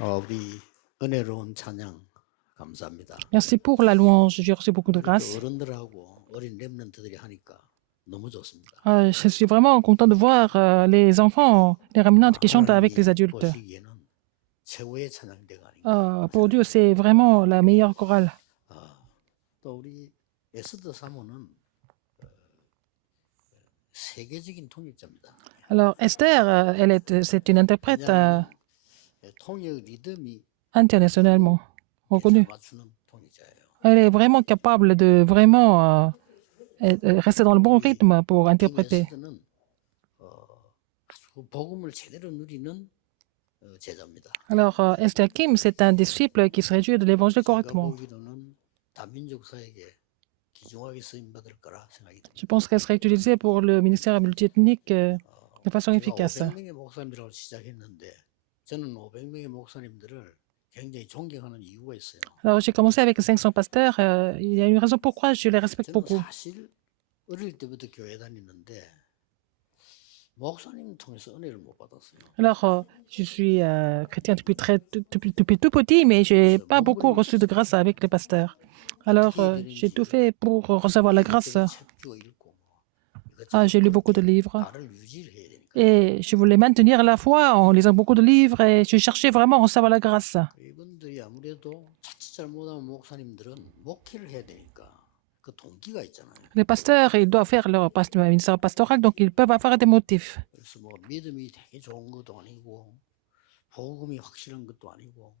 우리 은혜로운 찬양 감사합니다. Merci pour la louange. J'ai reçu beaucoup de 이렇게 grâce. 어른들하고 어린 렘넌트들이 하니까 너무 좋습니다. Je suis vraiment content de voir les enfants, les ramenantes qui chantent avec les 하나님이 adultes. 보시기에는 최고의 찬양대가 아닌가. Pour Dieu, c'est vraiment la meilleure chorale. 또 우리 에스더 사모는 세계적인 통역자입니다. Alors, Esther, c'est une interprète 왜냐하면 통역 리듬이 internationalement reconnue. 맞추는 통역자예요. Elle est vraiment capable de vraiment rester dans le bon rythme pour interpréter. 에스더는 아주 복음을 제대로 누리는 제자입니다. Alors, Esther Kim, c'est un disciple qui se réjouit de l'évangile 제가 correctement. 보기로는 다민족사에게 귀중하게 쓰임받을 거라 생각이 듭니다. Je pense qu'elle serait utilisée pour le ministère multiethnique de façon 제가 efficace. 500명의 목사님이라고 시작했는데 저는 500명의 목사님들을 굉장히 존경하는 이유가 있어요. Alors, j'ai commencé avec 500 pasteurs. Il y a une raison pourquoi je les respecte 저는 beaucoup. 사실 어릴 때부터 교회 다니는데 목사님 통해서 은혜를 못 받았어요. Alors, je suis chrétien depuis tout petit, mais je n'ai pas beaucoup reçu de grâce avec les pasteurs. Alors, j'ai tout fait pour recevoir la grâce. 책도 읽고 이것저것 J'ai lu beaucoup de livres 나를 유지를 해야 되니까. et je voulais maintenir la foi en lisant beaucoup de livres et je cherchais vraiment à recevoir la grâce. 이분들이 아무래도 자칫 잘못하면 목사님들은 목회를 해야 되니까 그 동기가 있잖아요. Les pasteurs, ils doivent faire leur ministère pastoral, donc ils peuvent avoir des motifs. 그래서 뭐 믿음이 되게 좋은 것도 아니고 복음이 확실한 것도 아니고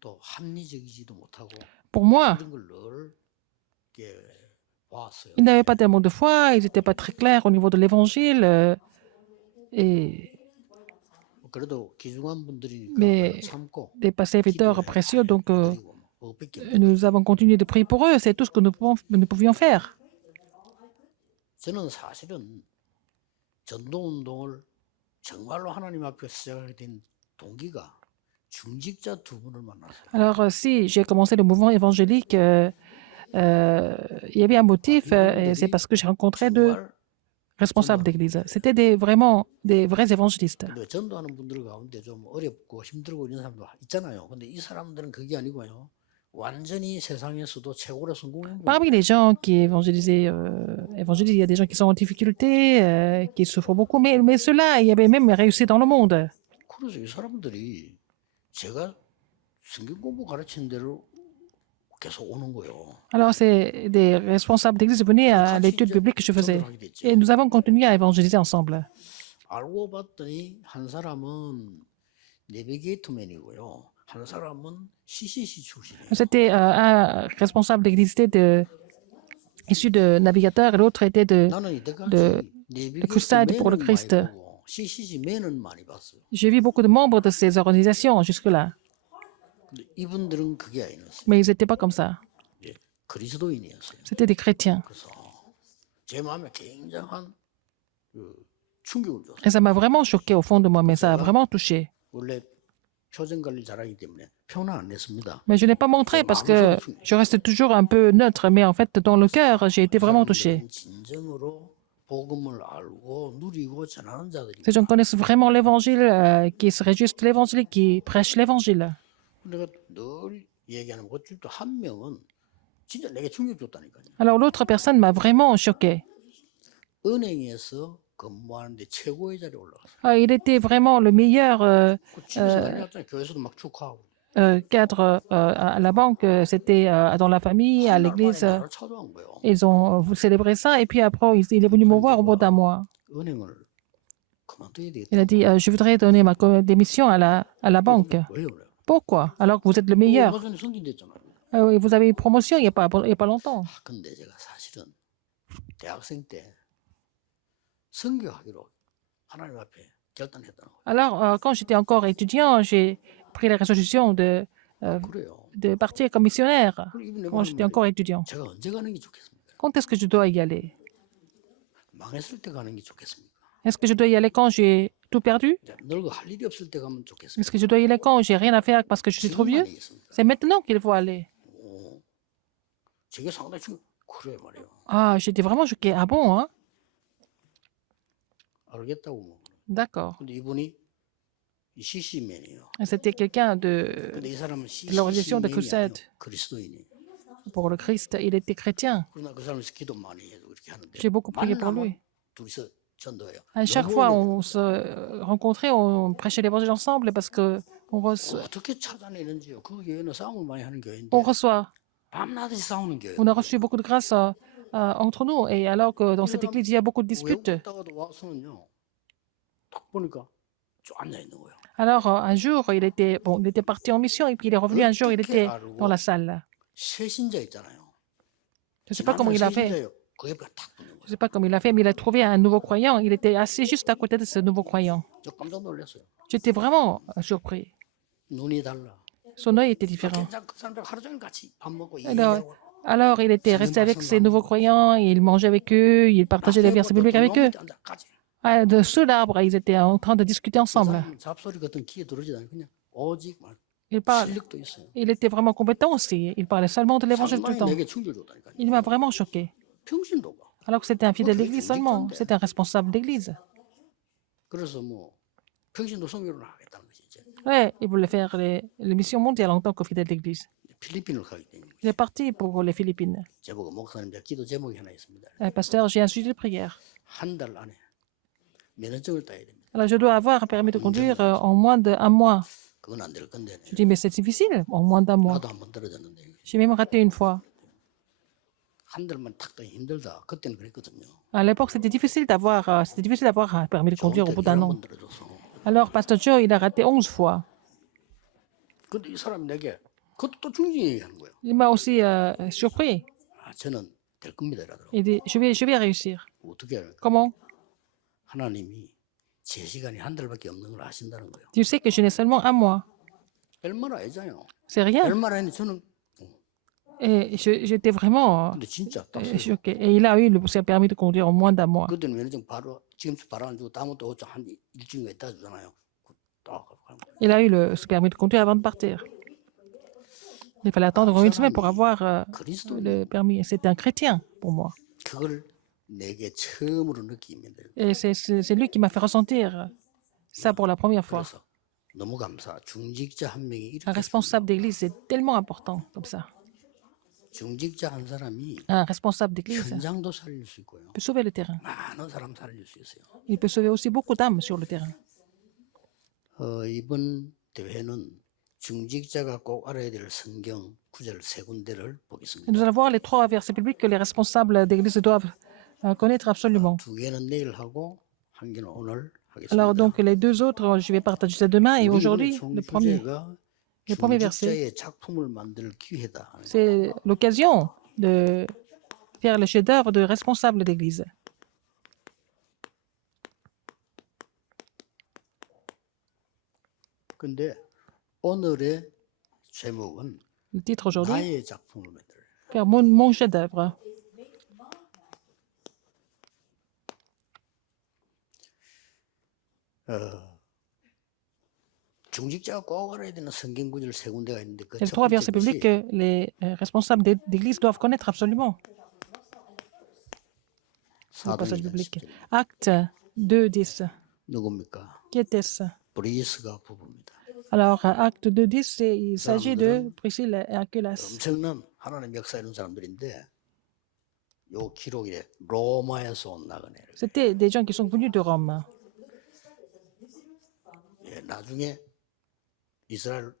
또 합리적이지도 못하고 Pour moi, 이런 걸 늘 이렇게 봐왔어요. ils n'avaient pas tellement de foi, ils n'étaient pas très clairs au niveau de l'évangile. Et 그래도 귀중한 분들이니까 Mais 참고 des serviteurs précieux, donc 드리고 뭐 그것밖에 없어요. nous avons continué de prier pour eux. C'est tout ce que nous pouvions faire. 저는 사실은 전도운동을 정말로 하나님 앞에 시작하게 된 동기가 중직자 두 분을 만나서요. Alors, si j'ai commencé le mouvement évangélique, il y avait un motif, et c'est parce que j'ai rencontré deux 정말 responsables d'église. C'était vraiment des vrais évangélistes. 근데 전도하는 분들 가운데 좀 어렵고 힘들고 이런 사람도 있잖아요. 근데 이 사람들은 그게 아니고요. 완전히 세상에서도 최고로 성공한 거예요. Parmi les gens qui évangélisent, il y a des gens qui sont en difficulté, qui souffrent beaucoup, mais ceux-là, il y avait même réussi dans le monde. 그래서 이 사람들이 제가 성경 공부 가르치는 대로 계속 오는 거예요. Alors, c'est des responsables d'église venaient à l'étude biblique que je faisais. Et nous avons continué à évangéliser ensemble. 알고 봤더니 한 사람은 내비게이터맨이고요. 한 사람은 CCC 출신이에요. C'était un responsable d'église issu de navigateur et l'autre était 나는 de 이때까지 crusade pour le 내비게이터맨은 많이 Christ. 보고 CCC맨은 많이 봤어요. J'ai vu beaucoup de membres de ces organisations jusque-là, 근데 이분들은 그게 아니었어요. mais ils n'étaient pas comme ça. 예, 그리스도인이었어요. C'était des chrétiens. 그래서 제 마음에 굉장한 그 충격을 줬어요. Et ça m'a vraiment choqué au fond de moi, mais ça a vraiment touché. 원래 표정 관리 잘하기 때문에 표는 안 냈습니다. Mais je n'ai pas montré parce que je reste toujours un peu neutre, mais en fait, dans le cœur, j'ai été vraiment touché. 진정으로 복음을 알고 누리고 전하는 자들이. Ces gens connaissent vraiment l'évangile, qui se réjouissent de l'évangile, qui prêchent l'évangile. 내가 늘 얘기하는 것 중에 한 명은 진짜 내게 충격 줬다니까요. Alors l'autre personne m'a vraiment choqué. 은행에서 근무하는데 최고의 자리에 올라갔어요. Il était vraiment le meilleur 그 집에서 난리 났잖아요. 교회에서도 막 축하하고. cadre à la banque. C'était dans la famille, à 한 달 만에 l'église. 나를 찾아온 거예요. Ils ont célébré ça et puis après, il est venu me voir au bout d'un mois. 은행을 그만둬야 되겠다. Il a dit, je voudrais donner ma démission à la banque. 왜요? 그래요? Pourquoi? Alors que vous êtes le meilleur. 얼마 전에 승진됐잖아요. Oui, vous avez eu promotion il n'y a pas longtemps. 근데 제가 사실은 대학생 때 선교하기로 하나님 앞에 결단했다는 거예요. Alors, quand j'étais encore étudiant, j'ai pris la résolution 그래요. de partir comme missionnaire 그리고 이분이 quand j'étais encore étudiant. 제가 언제 가는 게 좋겠습니까? Quand est-ce que je dois y aller? 망했을 때 가는 게 좋겠습니까? Est-ce que je dois y aller quand j'ai tout perdu? 이제 늙어 할 일이 없을 때 가면 좋겠습니까? Est-ce que je dois y aller quand j'ai rien à faire parce que je suis trop vieux? 아니겠습니까? C'est maintenant qu'il faut aller. 제게 상당히 그래 말이에요. Ah, j'étais vraiment choquée. Ah bon, hein? 알겠다고 뭐. D'accord. 근데 이분이 이 CC맨이에요. Et c'était quelqu'un 근데 이 사람은 de l'organisation de CC맨이 아니에요. Crusade. 그리스도인이. Pour le Christ, il était chrétien. 그러나 그 사람에서 기도 많이 해도 그렇게 하는데 J'ai beaucoup prié pour 만나면 lui. 둘이서 전도해요. À chaque 너무 fois, 은혜돼요. on se rencontrait, on prêchait l'évangile ensemble parce que 어떻게 찾아내는지요? 그 교회는 싸움을 많이 하는 교회인데 on reçoit. 밤낮이 싸우는 교회예요. On a reçu beaucoup de grâce entre nous. Et alors que dans cette église, il y a beaucoup de 외국 disputes. 갔다가도 와서는요. 딱 보니까 쭉 앉아 있는 거예요. Alors, un jour, il était parti en mission et puis il est revenu un jour, il était dans la salle. 새신자 있잖아요. Je ne sais pas comment il a fait. 새신자요. 그 옆에 탁 붙는 Je ne 거예요. sais pas comment il a fait, mais il a trouvé un nouveau croyant. Il était assis juste à côté de ce nouveau croyant. 저 깜짝 놀랐어요. J'étais vraiment surpris. 눈이 달라. Son œil était différent. 괜찮 그 사람들 하루 종일 같이 밥 먹고 Alors, 얘기하고 alors, il était resté avec ces nouveaux croyants, il mangeait avec eux, il partageait les versets bibliques avec eux. 같이. Sous l'arbre, ils étaient en train de discuter 그 ensemble. 사람은 잡소리 같은 귀에 들어오지 않아요. 그냥 오직 말 실력도 있어요. Il était vraiment compétent aussi. Il parlait seulement de l'évangile tout le 상당히 temps. 내게 충격 줬다니까요. Il m'a vraiment choqué. 평신도 봐. Alors que c'était un fidèle d'église seulement. C'était un responsable d'église. 그래서 뭐 평신도 선교를 하겠다는 거지 이제. Ouais, il voulait faire les missions mondiales en tant que fidèle d'église. 필리핀을 가게 되는 거죠. Il est parti pour les Philippines. 제보가 목사님 기도 제목이 하나 있습니다. Pasteur, j'ai un sujet de prière. 한 달 안에 면허증을 따야 됩니다. Alors, je dois avoir un permis de conduire en moins d'un mois. 그건 안 될 건데 Je dis, mais c'est difficile, en moins d'un mois. 나도 한 번 떨어졌는데 J'ai même raté une fois. 한 달만 탁 떠 힘들다. 그때는 그랬거든요. À l'époque, c'était difficile d'avoir un permis de conduire au bout d'un an. 11번 떨어져서. Alors, Pasteur Joe, il a raté 11 fois. 근데 이 사람이 내게 그것도 또 중요히 얘기하는 거예요. Il m'a aussi surpris. 저는 될 겁니다. 이러더라고요. Il dit, je vais réussir. 어떻게 할까? Comment? 하나님이 제 시간이 한 달밖에 없는 걸 아신다는 거예요. Tu sais que je n'ai seulement un mois. 얼마나 알잖아요. C'est rien. 얼마나 했는데 저는 Et j'étais vraiment 근데 진짜 딱 choquée. Et il a eu le permis de conduire en moins d'un mois. 그때는 면허증 바로 지금 바로 안 주고 다음부터 한 일주일 있다 주잖아요. 딱 가는 거예요. Il a eu ce permis de conduire avant de partir. Il fallait attendre une semaine pour avoir 그리스도 le permis. Et c'était un chrétien pour moi. 그걸 내게 처음으로 느끼면 돼요. Et c'est lui qui m'a fait ressentir ça pour la première fois. 그래서 너무 감사. 중직자 한 명이 Un 이렇게 responsable d'église, c'est tellement important comme ça. 중직자 한 사람이 Un responsable d'église 현장도 살릴 수 있고요. peut sauver le terrain. 많은 사람 살릴 수 있어요. Il peut sauver aussi beaucoup d'âmes sur le terrain. 이번 대회는 중직자가 꼭 알아야 될 성경 구절 세 군데를 보겠습니다. Et nous allons voir les 3 versets bibliques que les responsables d'église doivent connaître absolument. 두 개는 내일 하고 한 개는 오늘 하겠습니다. Alors donc les 2 autres, je vais partager ça demain et aujourd'hui, le premier. Le premier verset, 중직자의 작품을 만들 기회다. c'est l'occasion de faire le chef-d'œuvre de responsables d'église. 근데 오늘의 제목은 Le titre aujourd'hui, 나의 작품을 만들. faire mon chef-d'œuvre. 중직자가 꼭 알아야 되는 성경 구절 세 군데가 있는데 그 Il y a 첫 3 번째 versets bibliques 것이 que les responsables d'église doivent connaître absolument. Le passage 사도행전 biblique. 10절. Acte 2:10. 누굽니까? Qui était-ce? 브리스가 부부입니다. Alors, acte 2:10, il s'agit de Priscille et Aquillas. 엄청난 하나님 역사 이룬 사람들인데 요 기록에 로마에서 온 나그네. C'était des gens qui sont venus de Rome. 예, 나중에 이스라엘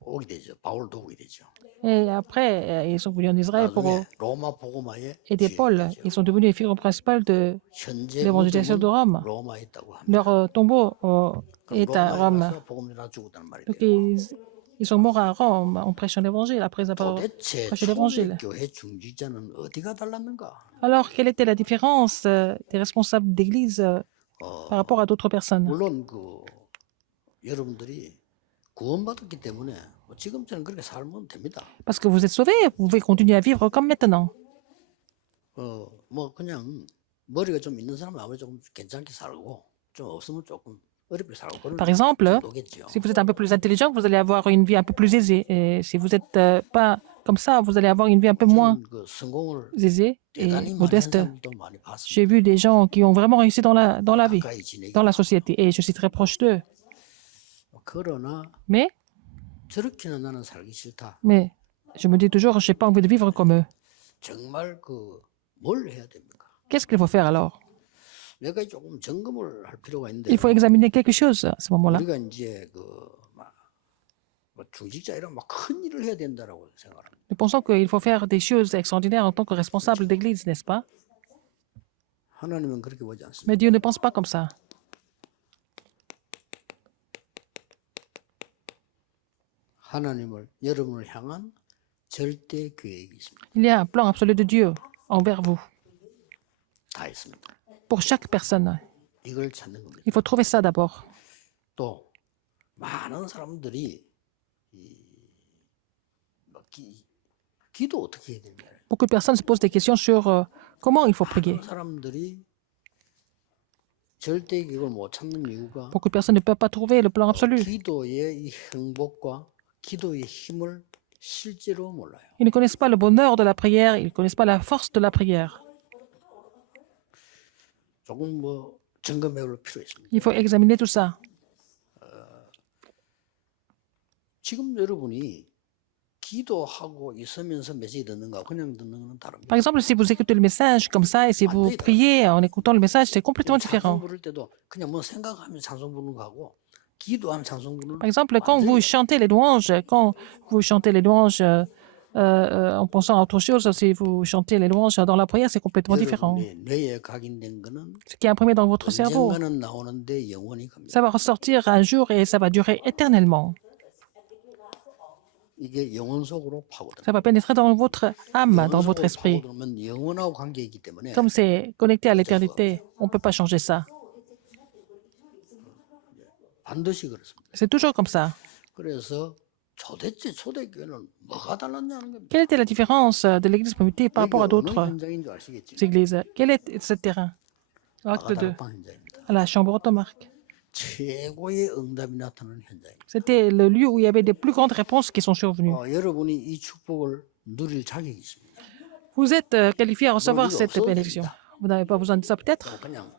오게 되죠. 바울도 오게 되죠. Et après, ils sont venus en Israël pour 나중에 로마 복음화에 aider Paul. Ils sont devenus les figures principales de 현재 l'évangélisation de Rome. 로마에 있다고 합니다. Leur tombeau est à 로마에 Rome. 가서 복음 전하 죽었단 말이에요. Donc, ils sont morts à Rome en prêchant l'évangile, après avoir 도대체 prêché l'évangile. 초대교회 중직자는 어디가 달랐는가? Alors, quelle était la différence des responsables d'église par rapport à d'autres personnes? 물론 여러분들이 구원받았기 때문에 지금처럼 그렇게 살면 됩니다. Parce que vous êtes sauvés, vous pouvez continuer à vivre comme maintenant. 뭐 그냥 머리가 좀 있는 사람은 아무래도 조금 괜찮게 살고 좀 없으면 조금 어렵게 살고 그런 Par exemple, 정도겠죠. si vous êtes un peu plus intelligent, vous allez avoir une vie un peu plus aisée. Et si vous n'êtes pas comme ça, vous allez avoir une vie un peu moins 그 성공을 aisée et 대단히 많이 한 modeste. 사람도 많이 봤습니다. J'ai vu des gens qui ont vraiment réussi dans la vie, 가까이 지내기 dans la société, et je suis très proche d'eux. 그러나 Mais, 저렇게는 나는 살기 싫다. je me dis toujours, je n'ai pas envie de vivre comme eux. 정말 뭘 해야 됩니까? Qu'est-ce qu'il faut faire alors? 내가 조금 점검을 할 필요가 있는데 Il faut examiner quelque chose à ce moment-là. 우리가 이제 중직자 이런 막 큰 일을 해야 된다라고 생각합니다. Nous pensons qu'il faut faire des choses extraordinaires en tant que responsable d'église, n'est-ce pas? 하나님은 그렇게 보지 않습니다. Mais Dieu ne pense pas comme ça. 하나님을 여러분을 향한 절대 계획이 있습니다. Il y a un plan absolu de Dieu envers vous, 다 있습니다. pour chaque personne. 이걸 찾는 겁니다. Il faut trouver ça d'abord. 또 많은 사람들이 기도 어떻게 해야 되냐. Beaucoup de personnes se posent des questions sur comment il faut prier. 많은 사람들이 절대 계획을 못 찾는 이유가 Beaucoup de personnes ne peuvent pas trouver le plan absolu. 기도의 이 행복과 기도의 힘을 실제로 몰라요. Ils ne connaissent pas le bonheur de la prière, ils ne connaissent pas la force de la prière. 조금 점검해 볼 필요 있습니다. Il faut examiner tout ça. 지금 여러분이 기도하고 있으면서 메시지 듣는 거 그냥 듣는 거는 다릅니다. Par exemple, si vous écoutez le message comme ça et si vous priez en écoutant le message, c'est complètement 찬송 différent. 부를 때도 그냥 생각하면 찬송 부르는 거하고 기도하면 찬송 부르는 Par exemple, quand vous chantez les louanges, en pensant à autre chose, si vous chantez les louanges dans la prière, c'est complètement différent. 여러분의 뇌에 각인된 거는 Ce qui est imprimé dans votre cerveau, 언젠가는 나오는데 영원히 갑니다. ça va ressortir un jour et ça va durer éternellement. 이게 영혼 속으로 파고듭니다. Ça va pénétrer dans votre âme, dans votre esprit. 파고들면 영원하고 관계이기 때문에 Comme c'est connecté à l'éternité, on ne peut pas changer ça. 반드시 그렇습니다. C'est toujours comme ça. 그래서 도대체 초대교회는 뭐가 달랐냐는 겁니다. Quelle était la différence de l'église primitive par rapport à 이게 어느 d'autres 현장인 줄 아시겠지? églises? Quel est ce terrain? Acte 2, 마가다락방 현장입니다. à la chambre automarque. 최고의 응답이 나타나는 현장입니다. C'était le lieu où il y avait des plus grandes réponses qui sont survenues. 여러분이 이 축복을 누릴 자격이 있습니다. Vous êtes qualifié à recevoir Bon, cette disons, bénédiction. Vous n'avez pas besoin de ça peut-être? 그냥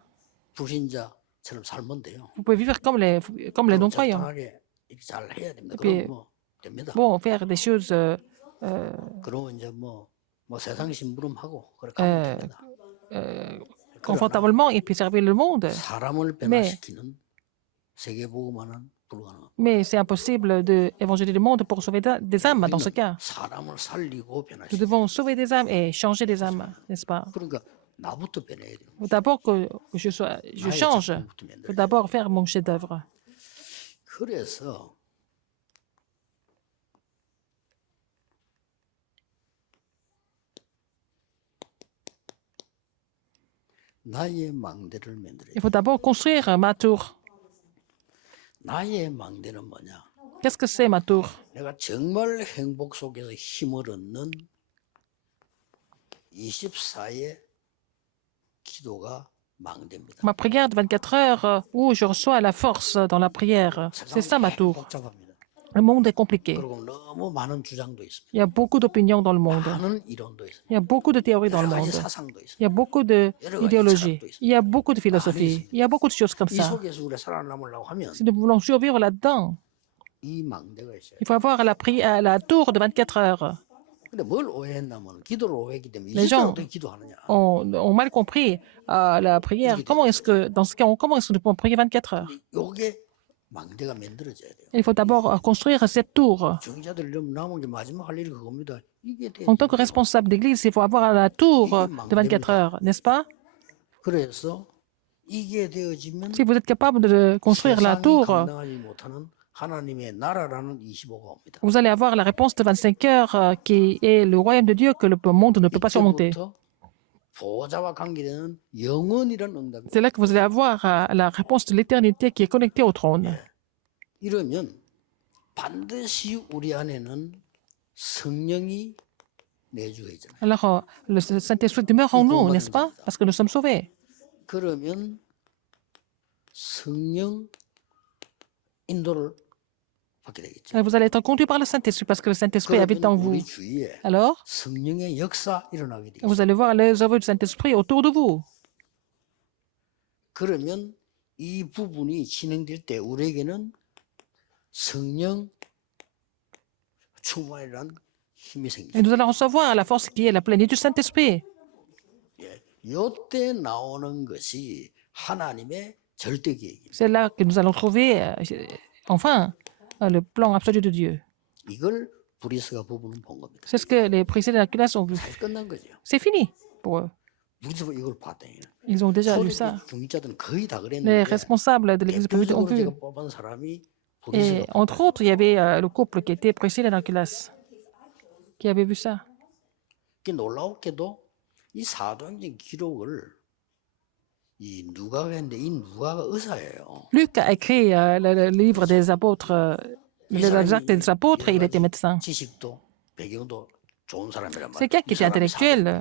불신자처럼 살면 돼요. Vous pouvez vivre comme les non-croyants. 적당하게 이렇게 잘 해야 됩니다. puis, 그럼 됩니다. Bon, faire des choses 그러면 이제 세상 심부름하고 그렇게 하면 됩니다. confortablement et puis servir le monde. 사람을 변화시키는 세계복음화는 불가능합니다. Mais c'est impossible d'évangéliser le monde pour sauver des âmes dans ce cas. 사람을 살리고 Nous 변화시키는. devons sauver des âmes et changer des âmes, n'est-ce pas? 그러니까 나부터 변해야 돼요. Il faut d'abord que je change. Il faut d'abord faire mon chef-d'œuvre. 그래서 나의 망대를 만들어야 Il faut d'abord construire ma tour. 나의 망대는 뭐냐? Qu'est-ce que c'est ma tour? 내가 정말 행복 속에서 힘을 얻는 24의 기도가 망대입니다. Ma prière de 24 heures où je reçois la force dans la prière. C'est ça ma tour. 복잡합니다. Le monde est compliqué. 그리고 너무 많은 주장도 있습니다. Il y a beaucoup d'opinions dans le monde. 많은 이론도 있습니다. Il y a beaucoup de théories dans le 여러 가지 monde. 사상도 있습니다. Il y a beaucoup d'idéologies. Il y a beaucoup de philosophie. Il y a beaucoup de choses comme 이 ça. 속에서 우리가 살아남으려고 하면 Si nous voulons survivre là-dedans, 이 망대가 있어요. il faut avoir la tour de 24 heures. 근데 뭘 오해했냐면 기도를 오해했기 때문에 Les 이제 gens 어떻게 기도하느냐? ont mal compris la prière. Comment est-ce que, dans ce cas, comment est-ce que nous pouvons prier 24 heures? 요게 망대가 만들어져야 돼요. Il faut d'abord construire cette tour. 정자들 남은 게 마지막 할 일이 그겁니다. 이게 돼. En tant que responsable d'église, il faut avoir la tour de 24 heures, n'est-ce pas? 그래서 이게 되어지면 Si vous êtes capable de construire la 세상이 tour, 감당하지 못하는 하나님의 나라라는 25가 옵니다. vous allez avoir la réponse de 25 heures qui est le royaume de Dieu que le monde ne peut pas surmonter. 이때부터 보호자와 관계되는 영원이라는 응답이. C'est là que vous allez avoir la réponse de l'éternité qui est connectée au trône. 이러면 반드시 우리 안에는 성령이 내주가 있잖아요. Alors, le Saint-Esprit demeure en nous, n'est-ce pas? Parce que nous sommes sauvés. 그러면 성령 인도를 받게 되겠죠. Vous allez être conduit par le Saint-Esprit parce que le Saint-Esprit habite en 그러면 vous. 우리 주위에 Alors, 성령의 역사 일어나게 되겠죠. vous allez voir les œuvres du Saint-Esprit autour de vous. 그러면 이 부분이 진행될 때 우리에게는 성령 충만이란 힘이 Et 생기죠. nous allons recevoir la force qui est la plénitude du Saint-Esprit. 예, 이때 나오는 것이 하나님의 절대 계획입니다. C'est là que nous allons trouver, enfin, le plan absolu de Dieu. 이걸 브리스가 부부는 본 겁니다. C'est ce que les précédents Aquilas ont vu. 잘 끝난 거죠. C'est fini pour eux. 브리스가 이걸 봤더니 Ils ont déjà vu ça. 중직자들은 거의 다 Les 그랬는데 responsables de l'Église primitive ont 대표적으로 vu. 제가 뽑은 사람이 Et 브리스가 entre autres, il y avait le couple qui était précédent d'Aquilas qui avait vu ça. 놀라웠게도 이 사도행전 기록을 이 누가가 했는데 이 누가가 의사예요. Luc a écrit le livre des apôtres, les actes des apôtres, et il était médecin. 지식도 배경도 좋은 사람이란 C'est 말이에요. quelqu'un qui était intellectuel.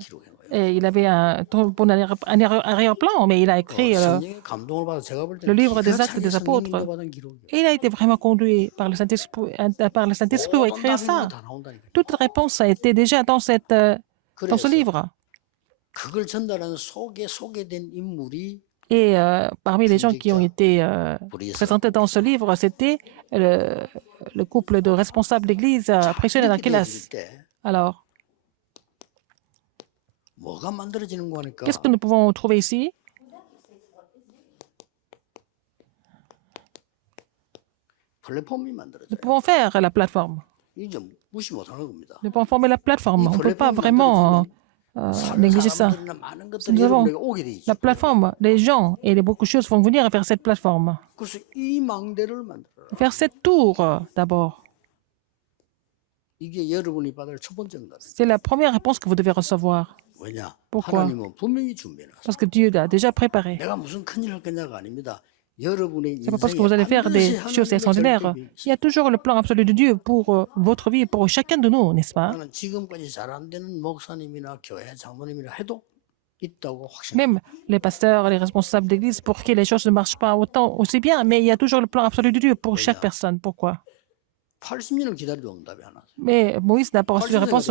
Et il avait un bon arrière-plan, mais il a écrit 성령의 감동을 받아 제가 볼 le 때는 livre des 기가 actes 차게 des apôtres. 성령님께 받은 기록이에요. Et il a été vraiment conduit par le Saint-Esprit pour 모든 écrire 답이 ça. 다 나온다니까요. Toute réponse a été déjà dans ce 그래서 livre. 그걸 전달하는 속에 소개된 인물이 Et parmi les gens qui ont été présentés dans ce livre, c'était le couple de responsables d'église prêchés dans Aquilas. 때 Alors, 뭐가 만들어지는 거 하니까 qu'est-ce que nous pouvons trouver ici? 플랫폼이 Nous 만들어져요. pouvons faire la plateforme. 이제 무시 못하는 겁니다. Nous pouvons former la plateforme. On ne peut pas vraiment négliger ça. 사람들이나 많은 것들이 Nous avons 여러분에게 오게 돼 있죠. la plateforme. Les gens et beaucoup de choses vont venir vers cette plateforme. 그래서 이 망대를 만들어라. Vers cette tour d'abord. 이게 여러분이 받을 첫 번째 응답. C'est la première réponse que vous devez recevoir. 왜냐? Pourquoi? 하나님은 분명히 준비해놨어. Parce que Dieu l'a déjà préparé. 내가 무슨 큰일 할 거냐가 아닙니다. 여러분의 C'est pas parce 인생에 que vous allez faire des 반드시 choses 하나님의 extraordinaires. 절대 계획이 Il y a toujours le plan absolu de Dieu pour votre vie, pour chacun de nous, n'est-ce pas? 나는 지금까지 잘 안 되는 목사님이나 교회 장로님이라 해도 있다고 확신합니다. Même les pasteurs, les responsables d'église, pour qui les choses ne marchent pas autant, aussi bien, mais il y a toujours le plan absolu de Dieu pour chaque personne. Pourquoi? 80년을 기다려도 응답이 안 왔어요. Mais Moïse n'a pas reçu de réponse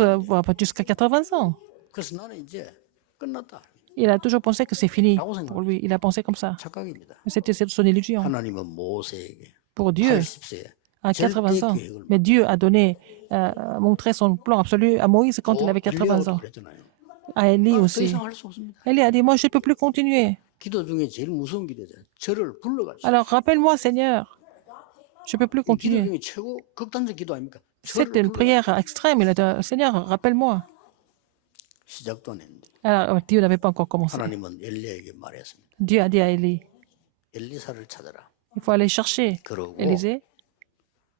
jusqu'à 80 ans. 그래서 나는 이제 끝났다. Il a toujours pensé que c'est fini pour lui. Il a pensé comme ça. 착각입니다. Mais c'était son illusion. 하나님은 모세에게 Pour Dieu, 80세에 à 80 ans. Mais Dieu a donné, montré son plan absolu à Moïse quand il avait 80 ans. 그랬잖아요. À Élie 더 aussi. 이상 할 수 없습니다. Élie a dit, moi, je ne peux plus continuer. 기도 중에 제일 무서운 기도잖아요. 저를 불러가지고. Alors, rappelle-moi, Seigneur. Je ne peux plus 기도 continuer. 중에 최고 극단적 기도 아닙니까? C'était une prière extrême. Il a dit, Seigneur, rappelle-moi. 시작도 안 했는데 Alors, Dieu n'avait pas encore commencé. 하나님은 엘리야에게 말했습니다. Dieu a dit à Élie, 엘리사를 찾아라. il faut aller chercher 그러고 Élisée.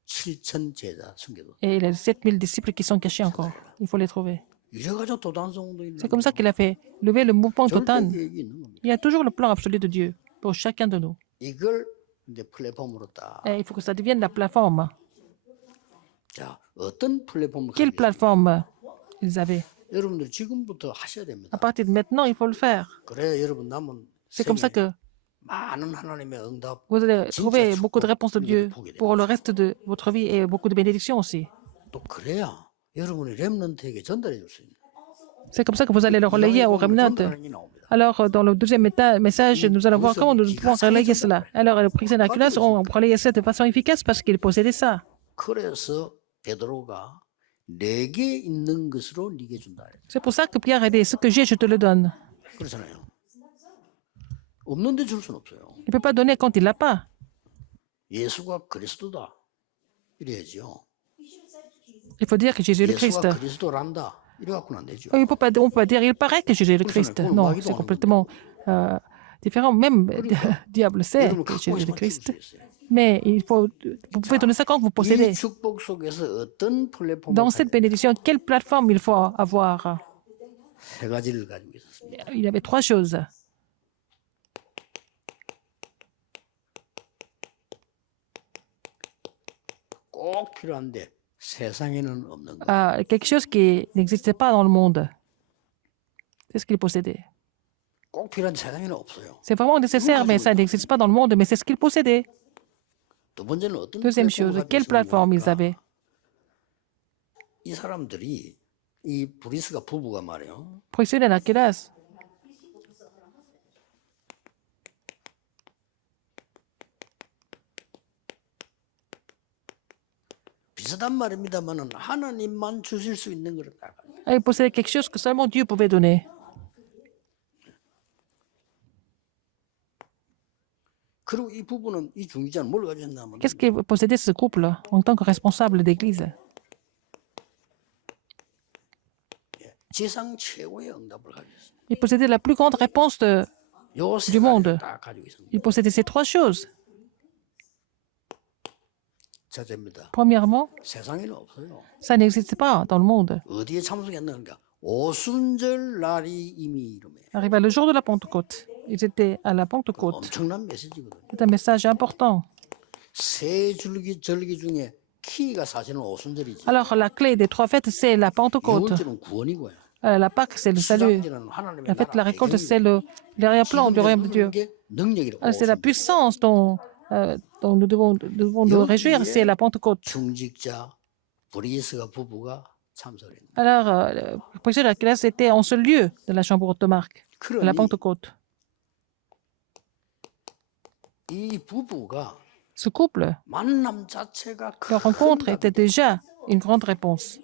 7천 제자 숨겨도. Et il y a 7000 disciples qui sont cachés encore. Il faut les trouver. 이래가지고 도단성도 있는 C'est comme ça qu'il a fait lever le mouvement 절대 total. 계획이 있는 겁니다. Il y a toujours le plan absolu de Dieu pour chacun de nous. 이걸 이제 플랫폼으로 딱. Et il faut que ça devienne la plateforme. 자, 어떤 플랫폼을 Quelle 가지고 plateforme ils avaient? 여러분들 지금부터 하셔야 À 됩니다. partir de maintenant, il faut le faire. 그래야 여러분 남은 C'est comme ça 생에 que 많은 하나님의 응답 vous allez trouver beaucoup de réponses de Dieu pour le reste de votre vie et beaucoup de bénédictions aussi. 또 그래야 여러분이 렘넌트에게 전달해 줄 수 있는. C'est comme ça que vous allez le relayer au remnant. 전달하는 게 나옵니다. Alors, dans le deuxième message, nous allons voir comment nous pouvons relayer cela. Alors, le président d'Aquilas ont relayé ça de façon efficace parce qu'il possédait ça. 그래서 베드로가 내게 있는 것으로 네게 준다. C'est pour ça que Pierre a dit, ce que j'ai, je te le donne. 그렇잖아요. 없는데 줄 수는 없어요. Il ne peut pas donner quand il l'a pas. 예수가 그리스도다. 이래야죠. Il faut dire que Jésus est le Christ. 예수가 그리스도란다. 이래 갖고는 안 되죠. On ne peut pas dire, il paraît que Jésus est le Christ. Non, c'est complètement différent. Même le diable sait 여러분 que 갖고 Jésus est le 있으면 Christ. 줄 수 있어요. Mais vous pouvez donner ça quand vous possédez. 이 축복 속에서 어떤 플랫폼을 Dans cette bénédiction, quelle plateforme il faut avoir? 세 가지를 가지고 있었습니다. Il y avait trois choses. 꼭 필요한데 세상에는 없는 거. Quelque chose qui n'existait pas dans le monde. C'est ce qu'il possédait. 꼭 필요한데 세상에는 없어요. C'est vraiment nécessaire, mais ça n'existe pas dans le monde, mais c'est ce qu'il possédait. 두 번째는 어떤 Deuxième 플랫폼을 chose, 가지고 quelle plateforme ils 있었는가? avaient? 이 사람들이 이 브리스가 부부가 말이에요. Priscille et Aquilas. 비슷한 말입니다만은 하나님만 주실 수 있는 거다. Et il possédait quelque chose que seulement Dieu pouvait donner. 그리고 이 부부는 이 중직자는 뭘 가지고 있냐면 Qu'est-ce que possédait ce couple en tant que responsable d'église? 지상 최고의 응답을 가지고 있습니다. Il possédait la plus grande réponse 요 세 du monde. 가지를 다 가지고 있습니다. Il possédait ces trois choses. 첫째입니다. Premièrement, 세상에는 없어요. ça n'existe pas dans le monde. 어디에 참석했는가? 오순절 날이 이미 이름에 Arriva le jour de la Pentecôte. Ils étaient à la Pentecôte. 엄청난 메시지거든요. C'est un message important. 세 절기 중에 키가 사실은 오순절이지. Alors, la clé des trois fêtes, c'est la Pentecôte. 유월절은 구원이고요. La Pâque, c'est le salut. 수장절은 하나님의 La fête de la 나라 récolte, 배경이고 c'est l'arrière-plan du royaume de Dieu. 게 능력이라고. Alors, c'est la puissance dont nous devons nous réjouir, c'est la Pentecôte. 중직자 브리스가 부부가 참석을 했습니다. Alors, le président de la classe était en ce lieu de la chambre haute de Marc, de la 그러니 Pentecôte. 이 부부가 Ce couple, 만남 자체가 큰 leur rencontre était déjà une grande réponse.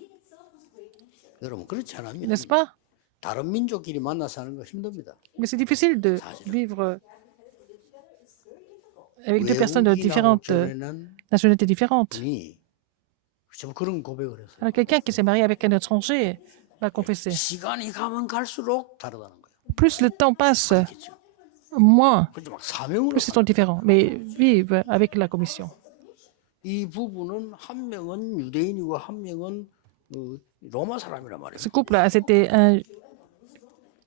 여러분 그렇지 않습니까? N'est-ce pas? 다른 민족끼리 만나 사는 거 힘듭니다. Mais c'est difficile de vivre avec deux personnes de 외국인하고 différentes 결혼한 nationalités différentes. 분이 좀 그런 고백을 했어요. Alors, quelqu'un qui s'est marié avec un étranger va confesser. 시간이 가면 갈수록 다르다는 거예요. Plus le temps passe, 그렇죠? moins, 그래서 막 사명으로 plus ils sont différents, mais vivent avec la commission. 이 부부는 한 명은 유대인이고 한 명은 로마 사람이란 말이에요. Ce couple, c'était un,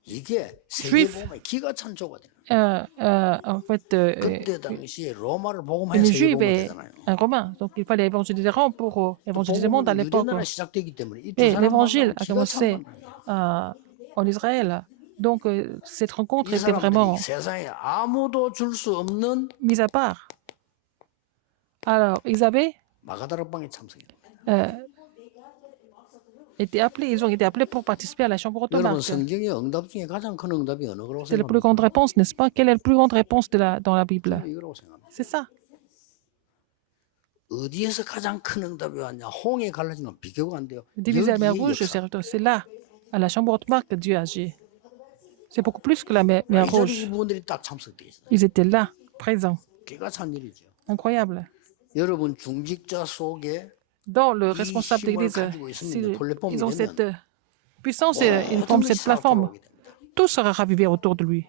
이게 주입. 세계복음의 기가 찬조가 돼요. en fait, 그때 당시에 로마를 복음해야 une 세계복음이 juive et 되잖아요. un romain. Donc, il fallait évangéliser Rome pour évangéliser le monde à 복음은 l'époque. 유대나라 시작되기 때문에 이 두 Et 사람 l'évangile 만나면 a 기가 commencé 찬 en Israël. Donc, cette rencontre 이 était vraiment 사람들이 세상에 아무도 줄 수 없는 mise à part. Alors, ils avaient 마가다락방에 참석했습니다. été appelés, ils ont été appelés pour participer à la chambre haute de 여러분 Marc. 성경의 응답 중에 가장 큰 응답이 어느 거라고 C'est la plus 생각합니까? grande réponse, n'est-ce pas? Quelle est la plus grande réponse dans la Bible? 이거라고 생각합니다. C'est ça. 어디에서 가장 큰 응답이 왔냐? 홍해 갈라진 건 비교가 안 돼요. Diviser la mer 여기의 Rouge, 역사. c'est là, à la chambre haute Marc, que Dieu agit. C'est beaucoup plus que la mer 이 자리에 Rouge. 이분들이 딱 참석돼 있어요. Ils étaient là, présents. 기가 찬 일이죠. Incroyable. 여러분 중직자 속에 Dans le responsable d'église, ils ont cette puissance et ils forment cette plateforme. Tout sera ravivé autour de lui.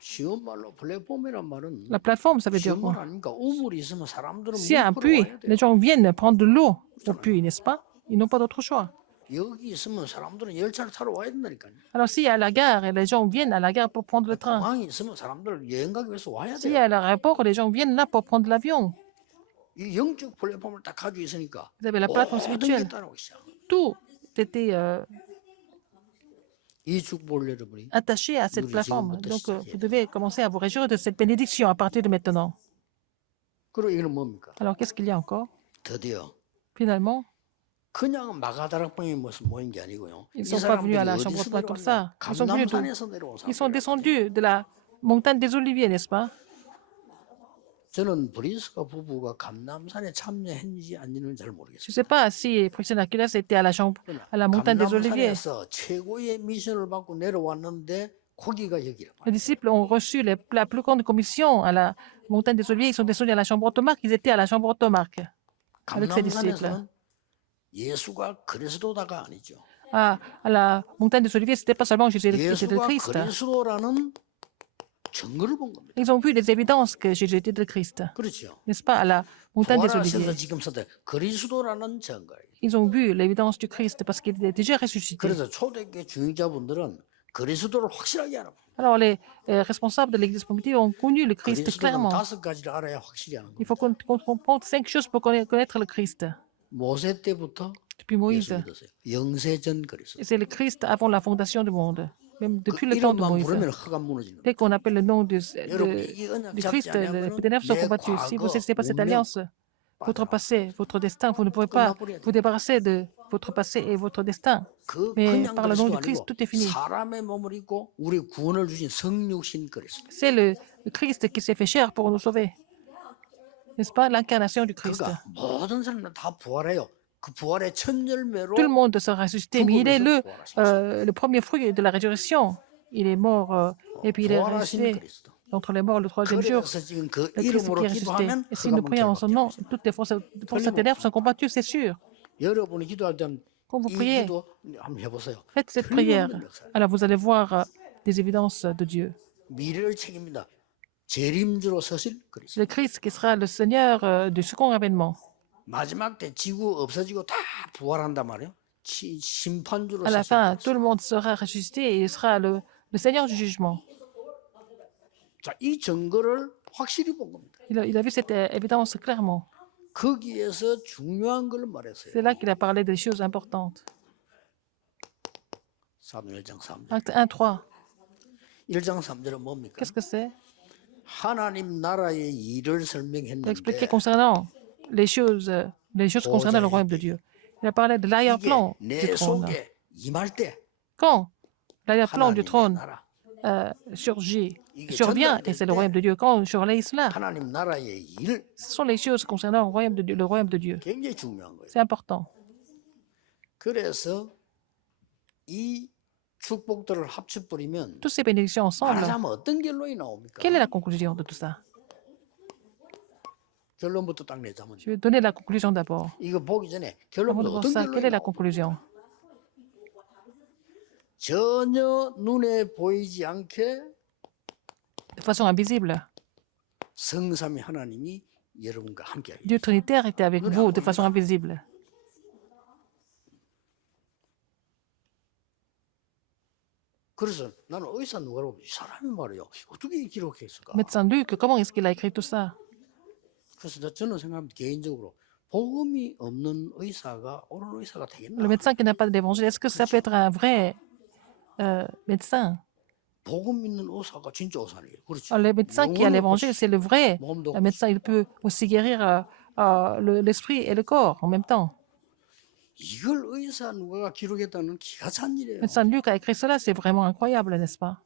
쉬운 말로 플랫폼이란 말은 La plateforme, ça veut dire 쉬운 quoi? 말 아닙니까? 우물이 있으면 사람들은 S'il y a un 물 puits, 풀어와야 돼요. les gens viennent prendre de l'eau au puits, n'est-ce pas? Ils n'ont pas d'autre choix. 여기 있으면 사람들은 열차를 타러 와야 된다니까요. Alors, s'il y a la gare et les gens viennent à la gare pour prendre le train, 공항이 있으면 사람들 여행 가기 위해서 와야 s'il y a 돼요. l'aéroport, les gens viennent là pour prendre l'avion. 이 영적 플랫폼을 딱 가지고 있으니까 Vous avez la plateforme 모든 게 spirituelle. 따라오기 시작. Tout était 이 축복을 여러분이 attaché à cette plateforme. Donc, vous devez commencer à vous réjouir de cette bénédiction à partir de maintenant. 그리고 이거는 뭡니까? Alors, qu'est-ce qu'il y a encore? 드디어 Finalement, 그냥 마가다락방에 모인 게 아니고요. ils ne 이 sont pas venus à la 사람들이 chambre 어디서 haute comme 내려왔냐? ça. Ils sont venus d'où? 감남산에서 내려온 Ils sont 사람들. descendus de la montagne des Oliviers, n'est-ce pas? 저는 브리스가 부부가 감남산에 참여했는지 아닌지는 잘 Je 모르겠어요. ne sais pas si Priscilla Aquilas était à la montagne des Oliviers. 감남산에서 최고의 미션을 받고 내려왔는데 거기가 여기라. Les disciples ont reçu la plus grande commission à la montagne des Oliviers. Ils sont descendus à la chambre haute Marc. Ils étaient à la chambre haute Marc avec ses disciples. 감남산에서는 예수가 그리스도다가 아니죠. À la montagne des Oliviers, c'était pas seulement Jésus qui était le 예수가 Christ. 그리스도라는 증거를 본 겁니다. Ils ont vu les évidences que Jésus était le Christ, 그렇죠. n'est-ce pas, à la montagne des 부활하셔서 Oliviers. 지금 서대 그리스도라는 증거예요. Ils ont vu l'évidence du Christ parce qu'il était déjà ressuscité. 그래서 초대교회 중직자분들은 그리스도를 확실하게 알아. Alors, les responsables de l'Église primitive ont connu le Christ 그리스도는 clairement. 5가지를 알아야 확실히 아는 Il 거예요. faut qu'on comprenne 5 choses pour connaître le Christ. 모세 때부터 Depuis Moïse, 예수 믿었어요. 영세전 그리스도. et c'est le Christ avant la fondation du monde, même depuis le temps de 이름만 Moïse. 부르면 흑암 무너지는 거예요. Dès qu'on appelle le nom 여러분 이 언약 du 잡지 Christ, les 않으면 ténèbres sont 내 combattues. Si vous 과거, n'acceptez pas cette 운명 alliance, votre passé, votre destin, vous ne pouvez pas vous débarrasser de votre passé et votre destin. 그 Mais 그냥 par le nom 그리스도 du Christ, 아니고 tout est fini. 사람의 몸을 입고 우리 구원을 주신 성육신 그리스도. C'est le Christ qui s'est fait chair pour nous sauver. n'est-ce pas, l'incarnation du Christ. 그가 모든 사람들 다 부활해요. 그 부활의 첫 열매로 Tout le monde sera ressuscité, mais il est 죽음에서 부활하신 le premier fruit de la résurrection. Il est mort et puis il est 부활하신 ressuscité 그리스도. d'entre les morts le troisième jour. 그래서 지금 그 Le Christ 이름으로 qui est ressuscité. 기도하면 Et si 그가 nous prions en son nom, 문제가 toutes les forces des ténèbres sont combattues, c'est sûr. 여러분이 기도할 때는 Quand vous 이 priez, 기도 한번 해보세요. faites cette prière. Alors vous allez voir des évidences de Dieu. 미래를 책임입니다. 재림주로 서실 그리스도. C'est le Christ qui sera le Seigneur du second avènement. 마지막 때 지구 없어지고 다 부활한단 말이에요. 심판주로 À la 서실 fin, 그리스도. tout le monde sera ressuscité et il sera le Seigneur du jugement. 자, 이 증거를 확실히 본 겁니다. Il a vu cette évidence clairement. 거기에서 중요한 걸 말했어요. C'est là qu'il a parlé des choses importantes. 사도행 1장 3절. Acte 1, 3. 1장 3절은 뭡니까? Qu'est-ce que c'est? 하나님 나라의 일을 Il a 설명했는데 expliqué concernant les choses concernant le royaume de Dieu. Il a parlé de 이게 l'arrière-plan du 내 trône. 속에 임할 때 Quand l'arrière-plan du 하나님의 trône 나라, survient, et c'est le royaume de Dieu, quand surveille cela, 하나님 나라의 일 ce sont les choses concernant le royaume de Dieu. 굉장히 중요한 거예요. C'est important. 그래서 이 축복들을 합쳐버리면 Toutes ces bénédictions ensemble, 말하자면 어떤 결론이 나옵니까? quelle est la conclusion de tout ça? 결론부터 딱 내자면 Je vais donner la conclusion d'abord. 이거 보기 전에 Avant de 결론부터 voir 어떤 ça, quelle est 결론이 la 나옵니까? conclusion? 전혀 눈에 보이지 않게 De façon invisible, 성삼위 하나님이 여러분과 함께 하겠습니다. Dieu Trinitaire était avec vous de façon invisible. 그래서 나는 의사 누가 보면 이 사람이 말이요 어떻게 기록했을까? Médecin Luc, comment est-ce qu'il a écrit tout ça? 그래서 저는 생각합니다. 개인적으로 복음이 없는 의사가 옳은 의사가 Le 되겠나? médecin qui n'a pas d'évangile, est-ce que ça peut être un vrai médecin? 복음 있는 의사가 진짜 의사예요. 그렇죠. Le médecin qui a l'évangile, c'est le vrai 몸도 médecin. Il peut aussi guérir l'esprit et le corps en même temps. 이걸 의사 누가 기록했다는 기가 찬 일이에요. Médecin Luc a écrit cela, c'est vraiment incroyable, n'est-ce pas?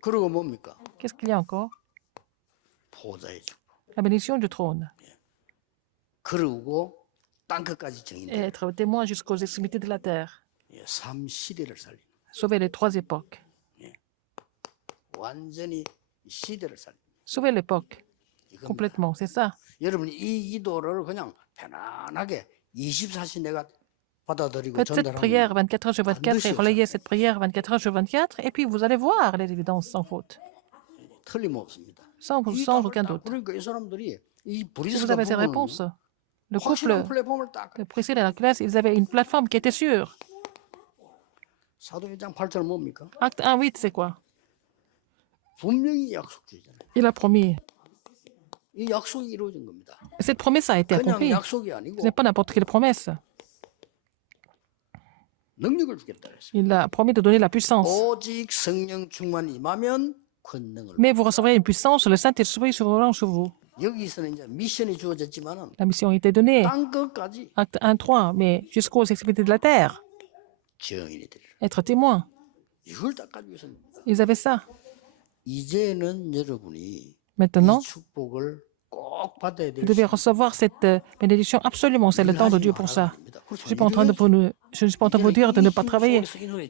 그리고 뭡니까? Qu'est-ce qu'il y a encore? 보좌의 축복. La bénédiction du trône. 그리고 땅끝까지 Et 증인돼. être témoin jusqu'aux extrémités de la terre. 삼 시대를 살리는. Sauver les trois époques. 완전히 시대를 살리는. Sauver l'époque. 이겁니다. Complètement, c'est ça. 여러분이 이 기도를 그냥 편안하게 24시 내가 받아들이고 Faites cette prière 전달하면 24 heures sur 24 et relayez cette prière 24 heures sur 24 et puis vous allez voir les évidences sans faute. 틀림없습니다. Sans 이 sans 답을 aucun 딱 doute. 그러니까 이 사람들이 이 Si vous 브리스가 avez ces 보면 réponses, le 확실한 couple 플랫폼을 딱 de Priscille et Aquila, ils avaient une plateforme qui était sûre. 사도행 1장 8절 뭡니까? Acte 1, 8, c'est quoi? 분명히 약속주의잖아요. Il a promis. 이 약속이 이루어진 겁니다. Cette promesse a été 그냥 accomplie. 약속이 아니고 Ce n'est pas n'importe quelle promesse. 능력을 주겠다 그랬어요. Il a promis de donner la puissance. 오직 성령 충만 임하면 권능을. Mais vous recevrez une puissance, le Saint-Esprit survenant sur vous. 여기서는 이제 미션이 주어졌지만은 La mission a été donnée. 땅 끝까지 Acte 1, 3, mais jusqu'aux extrémités de la terre. 증인이 되리라. Être témoin. 이걸 딱 가지고 있었는데 Ils avaient ça. 이제는 여러분이 Maintenant, 이 축복을 꼭 받아야 될 vous devez recevoir cette bénédiction absolument. C'est le temps de Dieu pour ça. Je ne suis pas en train de vous dire de ne pas travailler.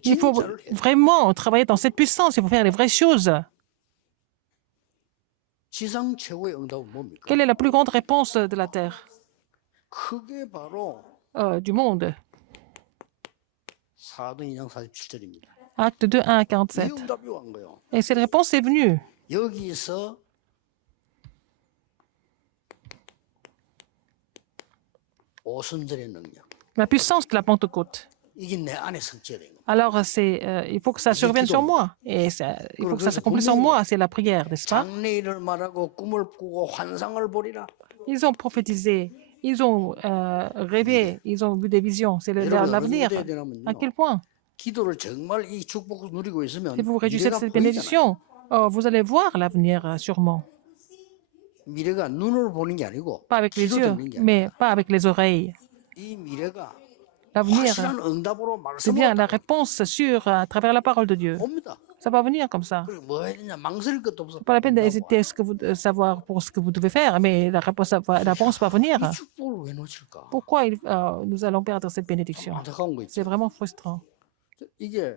Il faut vraiment travailler dans cette puissance. Il faut faire les vraies choses. 지상 최고의 응답은 뭡니까? Quelle est la plus grande réponse de la terre, 그게 바로 du monde? 사도 2장 47절입니다. Acte 2, 1 à 이 47. 응답이 온 거예요. Et cette réponse est venue. 여기서 오순절의 능력. La puissance de la Pentecôte. 이게 내 안에 성취된 거. Alors, il faut que ça survienne sur moi. Et il faut que ça s'accomplisse en moi. C'est la prière, n'est-ce pas? 장래일을 말하고 꿈을 꾸고 환상을 보리라. Ils ont prophétisé, ils ont rêvé, ils ont vu des visions. C'est l'avenir. À quel point? 기도를 정말 이 축복을 누리고 있으면 Si vous réjouissez de 미래가 cette 보이잖아요. bénédiction, vous allez voir l'avenir sûrement. 미래가 눈으로 보는 게 아니고 Pas avec les 귀로 yeux, 듣는 게 아니고 mais pas avec les oreilles. 이 미래가 L'avenir 확실한 응답으로 devient 말씀을 la réponse sûre à travers la parole de Dieu. 옵니다. Ça va venir comme ça. 그리고 뭐 해야 되냐 망설일 것도 없어. Pas la peine 온다고 d'hésiter à ce que vous, savoir pour ce que vous devez faire, mais la réponse va venir. 이 축복을 왜 놓칠까? Pourquoi nous allons perdre cette 참 bénédiction? 안타까운 거 C'est 있죠. vraiment frustrant. 이게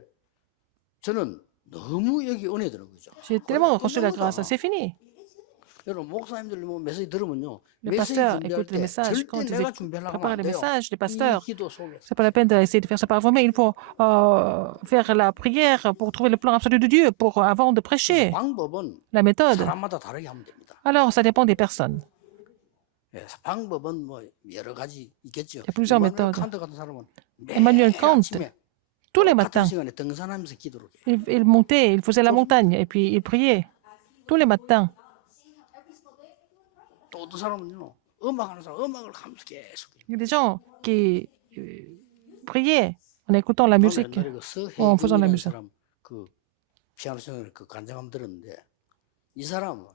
저는 너무 여기 은혜 드는 거죠. J'ai tellement reçu la grâce, c'est fini. 여러분 목사님들 뭐 메시지 들으면요. Les 메시지 pasteurs 준비할 écoutent les 때 messages. 절대 Quand ils 내가 준비하려고 하면 préparent 안 les 돼요. messages, les 이 pasteurs, 기도 속에서. c'est pas la peine d'essayer de faire ça par vous-même. Il faut faire la prière pour trouver le plan absolu de Dieu avant de prêcher. 방법은 La méthode, 사람마다 다르게 하면 됩니다. alors ça dépend des personnes. 예, 방법은 뭐 여러 가지 있겠죠. y a plusieurs 이마누엘 méthodes. 칸트 같은 사람은 Emmanuel 매일 Kant, 아침에 tous les 같은 matins, 시간에 등산하면서 기도를 해요. il montait, il faisait la montagne et puis il priait. Tous les matins. 또 어떤 사람은요. 음악하는 사람 음악을 하면서 계속 해요. Il y a des gens qui priaient en écoutant la musique. 옛날에 그 en faisant la 서혜균이라는 musique. 사람 그 피아노 치는 그 간증함 들었는데 이 사람은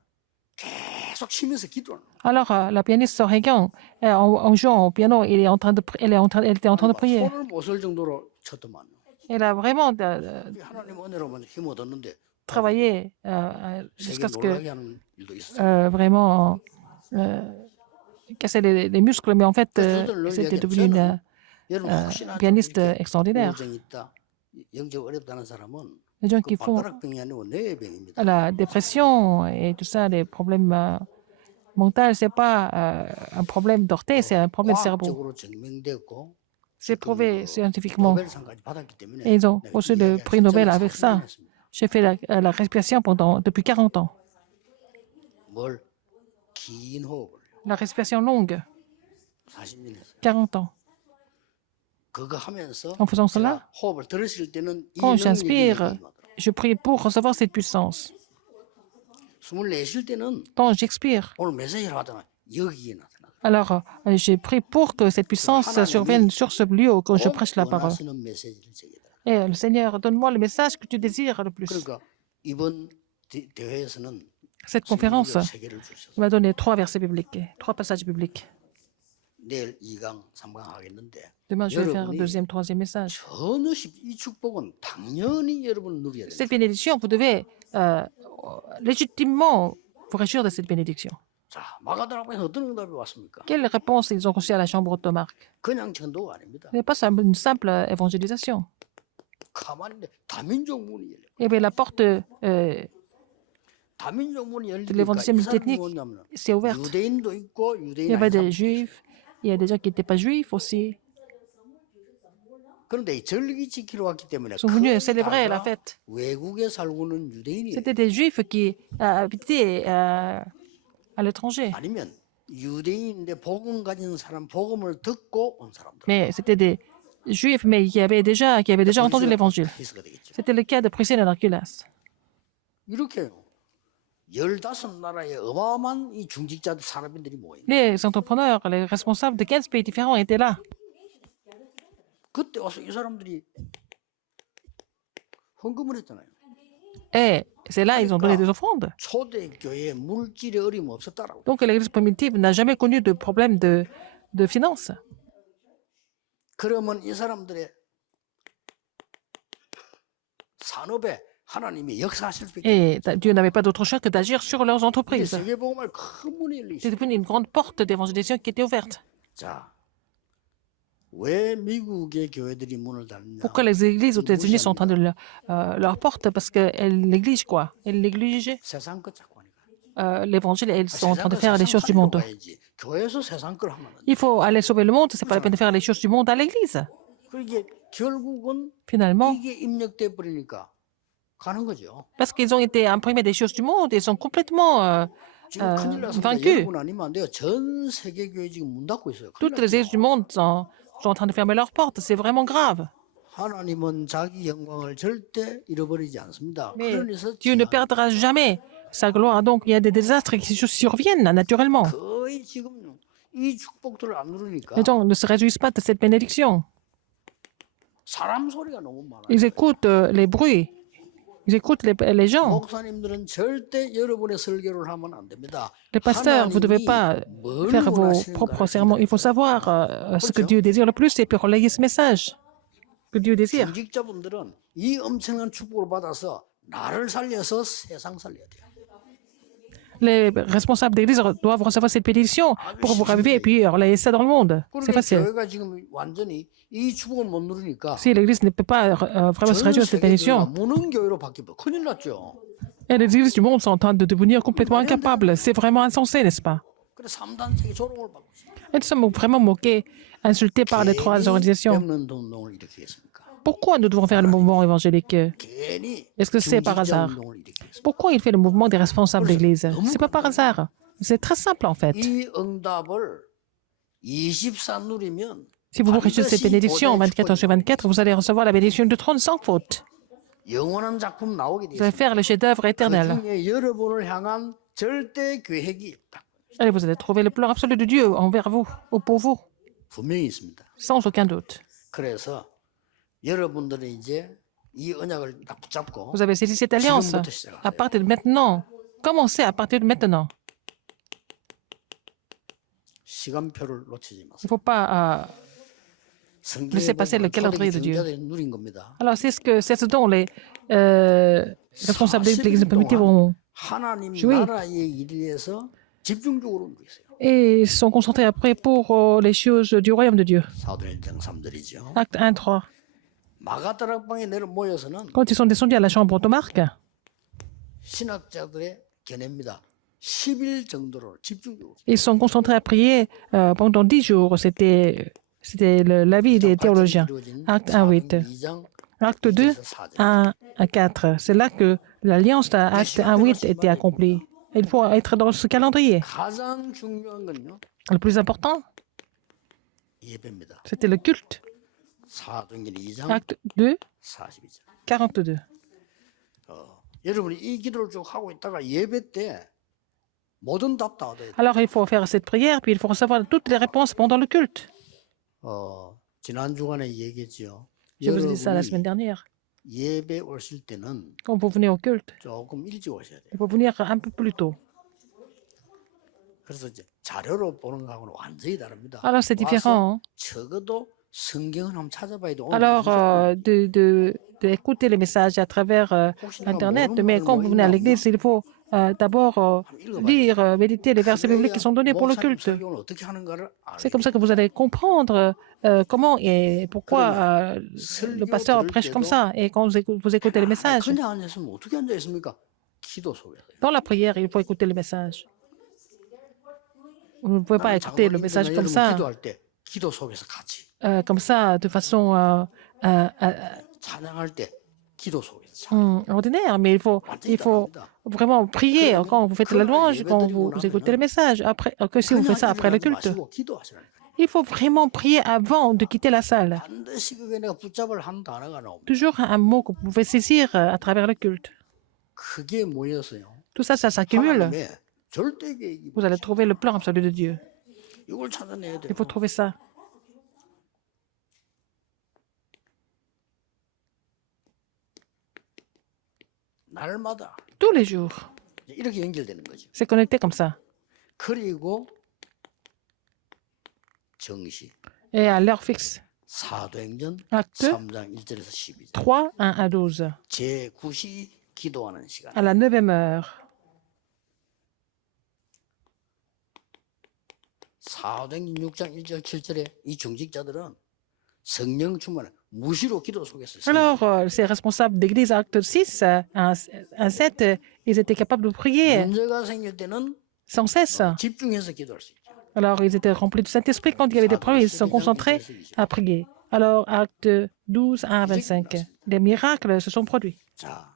계속 치면서 기도하는 거예요. Alors, la pianiste Soregan, en jouant au piano, elle était en train de prier. 손을 못 쓸 정도로 쳤더만. Elle a vraiment 하나님 은혜로만 힘 얻었는데 travaillé 세계 jusqu'à ce que 놀라게 하는 일도 있었어요. vraiment casser les muscles, mais en fait, c'était devenu une 여러분 혹시나 pianiste 이렇게 extraordinaire. 우울증 있다, 영적 어렵다는 사람은 Les gens 그 qui font 발가락병이 아니고 뇌병입니다. la dépression et tout ça, les problèmes mentaux, c'est pas un problème d'orteil, c'est un problème de cerveau. 과학적으로 증명되었고 C'est prouvé scientifiquement. 노벨상까지 받았기 때문에 Et ils ont 내가 reçu 이 le 이야기를 prix Nobel 실전에서 avec ça. 실현했습니다. J'ai fait la respiration depuis 40 ans. 뭘 긴 호흡을 La respiration longue, 40년 했어요. 40 ans. 그거 하면서 En faisant cela, 제가 호흡을 들으실 때는 이 quand 능력이 j'inspire, 임하더라고요. je prie pour recevoir cette puissance. 숨을 내쉴 때는 Quand j'expire, 오늘 메시지를 하잖아. 여기에 나타나. alors j'ai prié pour que cette puissance survienne sur ce lieu quand je prêche la parole. 원하시는 메시지를 제게 달라. Et le Seigneur, donne-moi le message que tu désires le plus. 그러니까 이번 대회에서는 Cette conférence 성경적 세계를 주셔서 m'a donné 3 versets bibliques, 3 passages bibliques. 내일 2강, 3강 하겠는데 Demain, je vais faire 여러분이 deuxième, troisième message. 전혀 이 축복은 당연히 여러분 누려야 돼요. Cette bénédiction, vous devez légitimement vous réjouir de cette bénédiction. 자, 마가다락방에서 어떤 응답이 왔습니까? Quelle réponse ils ont reçue à la chambre haute de Marc? 그냥 전도가 아닙니다. Ce n'est pas une simple évangélisation. 가만히 있는데 다민족 문이 열려. Eh bien, la porte 다민족 문이 de 열리니까 이 l'évangélisme 사람이 ethnique 뭐냐면 s'est ouverte. 유대인도 있고 Il 유대인 y avait 아닌 des 사람도 있어요. juifs, il y a des gens qui n'étaient pas juifs aussi. 그런데 이 절기 지키러 왔기 때문에 Ils sont venus 거의 célébrer la 다가 fête. 외국에 살고는 유대인이에요. C'était des juifs qui habitaient à l'étranger. 아니면 유대인인데 복음 가진 사람, 복음을 듣고 온 사람들. Mais c'était des juifs, mais qui avaient déjà entendu l'évangile. 케이스가 되겠죠. C'était le cas de Priscille et d'Arculas. 이렇게요. 15나라의 어마어마한 이 중직자들 사람들이 모인. Les entrepreneurs, les responsables de 15 pays différents étaient là. 그때 와서 이 사람들이 헌금을 했잖아요. Et c'est là ils ont donné des offrandes. 초대교회에 물질의 어려움 없었다라고. Donc l'église primitive n'a jamais connu de problème de finances. 그러면 이 사람들의 산업에 하나님이 역사하실 수 있게. Et Dieu n'avait pas d'autre choix que d'agir sur leurs 이게 entreprises. 세계복음을 큰 문이 열리시. C'est devenu une grande porte d'évangélisation qui était ouverte. 자, 왜 미국의 교회들이 문을 닫느냐? Pourquoi les églises aux États-Unis sont en train de leur porte? Parce qu'elles négligent quoi? Elles négligent 세상 것 자꾸 하니까. l'évangile et elles sont en train de 세상 faire les choses du monde. 가야지. 교회에서 세상 걸 하면 안 돼. Il faut aller sauver le monde, c'est pas la peine de faire les choses du monde à l'église. 그게 결국은 Finalement, 이게 입력돼 버리니까 가는 거죠. parce qu'ils ont été imprimés des choses du monde, ils sont complètement 지금 큰일 났습니다. vaincus. 여러분 아니면 안 돼요. 전 세계 교회 지금 문 닫고 있어요. 큰일 Toutes les 났죠. églises du monde sont en train de fermer leurs portes. C'est vraiment grave. 하나님은 자기 영광을 절대 잃어버리지 않습니다. Mais 그런 일이 Dieu ne 있었지만 perdra jamais sa gloire. Donc, il y a des désastres qui surviennent naturellement. 거의 지금 이 축복들을 안 누르니까 Les gens ne se réjouissent pas de cette bénédiction. 사람 소리가 너무 많아요. Ils écoutent les bruits. Ils écoutent les gens. 목사님들은 절대 여러분의 설교를 하면 안 됩니다. Les pasteurs, vous ne devez pas 뭘 faire vos 원하시는가를 propres sermons. Il faut savoir ce que Dieu désire le plus et puis relayer ce message que Dieu désire. 중직자분들은 이 엄청난 축복을 받아서 나를 살려서 세상 살려야 돼요. Les responsables d'église doivent recevoir cette pétition pour vous raviver et puis relayer ça dans le monde. C'est 그러니까 facile. 교회가 지금 완전히 이 축복을 못 누리니까 Si l'église ne peut pas vraiment se 전 réjouir de cette 세계가 pétition, 무능 교회로 바뀌면 큰일 났죠. et les églises du monde sont en train de devenir complètement incapables. C'est vraiment insensé, n'est-ce pas? 그래 3단체의 조롱을 받고 있어요. Et nous sommes vraiment moqués, insultés par les trois organisations. 랩런트 운동을 일으키겠습니까? Pourquoi nous devons faire le mouvement évangélique? 괜히 Est-ce que c'est par 중직자 hasard? 운동을 일으키겠습니까? Pourquoi il fait le mouvement des responsables d'église? C'est pas par hasard. C'est très simple en fait. 이 응답을 24 누리면 Si vous nourrissez cette bénédiction 24 heures sur 24, vous allez recevoir la bénédiction du trône sans faute. 영원한 작품 나오게 Vous allez 되겠습니다. faire le chef-d'œuvre 그 éternel. 중에 여러분을 향한 절대 계획이 있다. Allez, vous allez trouver le plan absolu de Dieu envers vous ou pour vous, 분명히 있습니다. sans aucun doute. 그래서 여러분들은 이제 이 언약을 딱 붙잡고 Vous avez saisi cette alliance 지금부터 시작하세요. à partir de maintenant. Commencez à partir de maintenant. 시간표를 놓치지 Il ne 마세요. faut pas. 성경에 laissez passer le 보면 calendrier 초대기 de Dieu. 경자들이 누린 겁니다. Alors, c'est ce dont les responsables de l'église primitive ont. 하나님 joué. 나라의 일에 대해서 집중적으로 누리세요. Et sont concentrés après pour les choses du royaume de Dieu. 사도행 1장 3절이죠. Acte 1, 3. 마가다락방에 내려 모여서는 Quand ils sont descendus à la chambre de Marc, 신학자들의 견해입니다. 10일 정도로 집중적으로. ils sont concentrés à prier pendant 10 jours. C'était l'avis des théologiens. Acte 1, 8. 2장 Acte 2, 1 à 4. C'est là que l'alliance d'Acte 1, 8 était accomplie. Il faut être dans ce calendrier. 가장 중요한 건요. Le plus important, 예배입니다. c'était le culte. 사도행전 2장 Acte 2, 42절. 42. 여러분이 이 기도를 쭉 하고 있다가 예배 때 모든 답 다 얻어야 돼요. Alors il faut faire cette prière, puis il faut recevoir toutes les réponses pendant le culte. 지난 주간에 얘기했죠. Je vous ai dit ça la semaine 여러분이 dernière. 예배 오실 때는 Quand vous venez au culte, 조금 일찍 오셔야 돼요. il faut venir un peu plus tôt. 그래서 이제 자료로 보는 거하고는 완전히 다릅니다. Alors c'est différent. 와서 적어도 성경을 한번 찾아봐야 돼. 오늘 Alors 무슨 d'écouter les messages à travers Internet, mais quand vous venez à l'église, il faut d'abord lire, méditer les versets bibliques qui sont donnés pour le culte. 설교는 어떻게 하는가를 C'est comme ça que vous allez comprendre comment et pourquoi le pasteur prêche comme ça. Et quand vous écoutez les messages, 그냥 앉아 있으면 어떻게 앉아 있습니까? 기도 속에서. dans la prière, il faut écouter le message. Vous ne pouvez pas écouter le message comme ça, 기도할 때 기도 속에서 같이 de façon 찬양할 때 기도 속에서 찬양. ordinaire, mais il faut vraiment prier quand vous faites la louange, quand vous écoutez le message, après, que si vous faites ça après le culte. 마시고 기도하시라는 거예요. Il faut vraiment prier avant de quitter la salle. 반드시 그게 내가 붙잡을 한 단어가 나옵니다. Toujours un mot que vous pouvez saisir à travers le culte. 그게 모여서요. Tout ça, ça s'accumule. 하나님의 절대 계획이 Vous allez trouver le plan absolu de Dieu. 이걸 찾아내야 돼요. Il faut trouver ça. 날마다 Tous les jours. 이렇게 연결되는 거죠. C'est connecté comme ça. 그리고 정시 Et à l'heure fixe. 사도행전 Acte 3장 1절에서 12절 3, 1 à 12. 제9시 기도하는 시간. À la 9e heure. 사도행전 6장 1절 7절에 이 중직자들은 성령 충만을 무시로 기도 속에서 Alors, ces responsables d'église, acte 6, 1 7, ils étaient capables de prier 문제가 생길 때는 sans cesse. 집중해서 기도할 수 있죠. Alors, ils étaient remplis du Saint-Esprit. Quand il y avait des problèmes, ils se sont concentrés à prier. Alors, acte 12, 1 à 25, des miracles se sont produits. 자,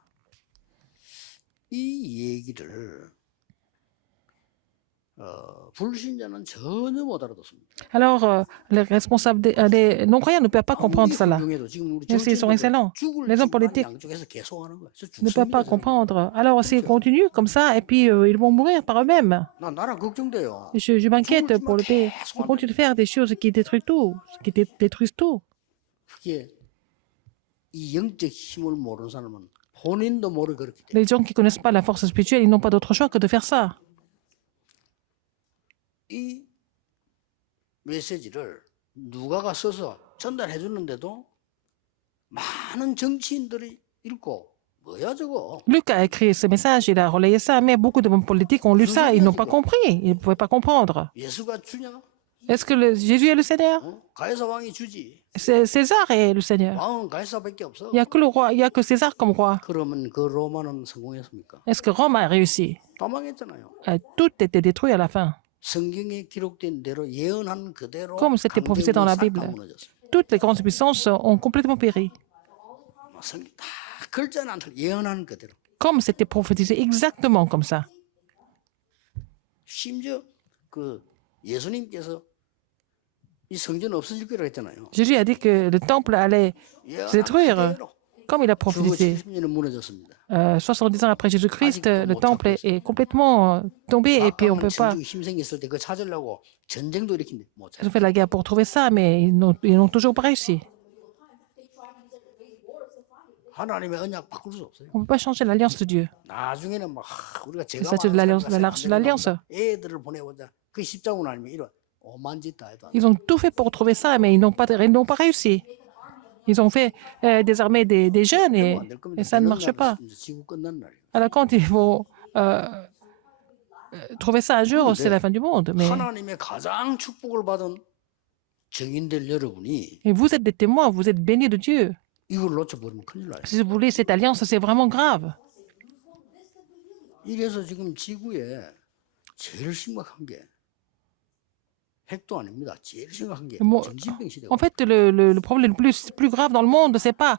이 얘기를 불신자는 전혀 못 알아듣습니다. Alors, les responsables, les non-croyants ne peuvent pas comprendre cela. 훌륭해도 지금 우리 Même s'ils sont excellents. 죽을 Les hommes 기만 politiques 양쪽에서 계속하는 거야. 저 ne peuvent 죽습니다, pas 저는. comprendre. Alors, s'ils continuent comme ça, et puis ils vont mourir par eux-mêmes. 나 나라 걱정돼요. Je m'inquiète pour le pays. Ils continuent de faire des choses qui détruisent tout, qui détruisent tout. 그게 이 영적 힘을 모르는 사람은 본인도 모르게 그렇게 돼. Les gens qui ne connaissent pas la force spirituelle, ils n'ont pas d'autre choix que de faire ça. 이 메시지를 누가가 써서 전달해 주는데도 많은 정치인들이 읽고 뭐야 저거? Luc a écrit ce message, il a relayé ça, mais beaucoup de hommes politiques ont lu ça, ils n'ont pas compris, ils ne pouvaient pas comprendre. 예수가 주냐? Est-ce que Jésus est le Seigneur? 가이사 왕이 주지. C'est César est le Seigneur. 왕은 가이사밖에 없어. Il n'y a que le roi, il n'y a que César comme roi. 그러면 그 로마는 성공했습니까? Est-ce que Rome a réussi? 다 망했잖아요. Tout était détruit à la fin. 성경에 기록된 대로 예언한 그대로 Comme c'était prophétisé dans la Bible. 싹 다 무너졌어요. Toutes les grandes puissances ont complètement péri. 성경 다 글자는 안 틀려. 예언한 그대로. Comme c'était prophétisé exactement comme ça. 심지어 그 예수님께서 이 성전 없어질 거라고 했잖아요. Jésus a dit que le temple allait se détruire, 그대로 comme il a 주후 prophétisé. 70년은 무너졌습니다. 70 ans après Jésus-Christ, le temple est complètement tombé et puis on ne peut pas. 천주교 힘생겼을 때 그거 찾으려고 전쟁도 일으킨데 못 Ils 찾아. ont fait la guerre pour trouver ça, mais ils n'ont toujours pas réussi. 하나님의 언약 바꿀 수 없어요. On ne peut pas changer l'alliance de Dieu. 나중에는 막 우리가 제가 statut de l'alliance, l'arche de l'alliance. 애들을 보내보자. 그 십자군 아니면 이런 오만 짓 다 해도 안 돼. Ils ont tout fait pour trouver ça, mais ils n'ont pas réussi. Ils ont fait désarmer des jeunes et ça ne marche pas. 이제 지구 끝난 날이에요. Alors quand ils vont trouver ça un jour, c'est la fin du monde. Mais 하나님의 가장 축복을 받은 증인들 여러분이 et vous êtes des témoins, vous êtes bénis de Dieu. 이걸 놓쳐버리면 큰일 나요. Si vous voulez cette alliance, c'est vraiment grave. 이래서 지금 지구에 제일 심각한 게 핵도 아닙니다. 제일 심각한 게 뭐, 정신병 시대가. En fait, le problème le plus grave dans le monde, c'est pas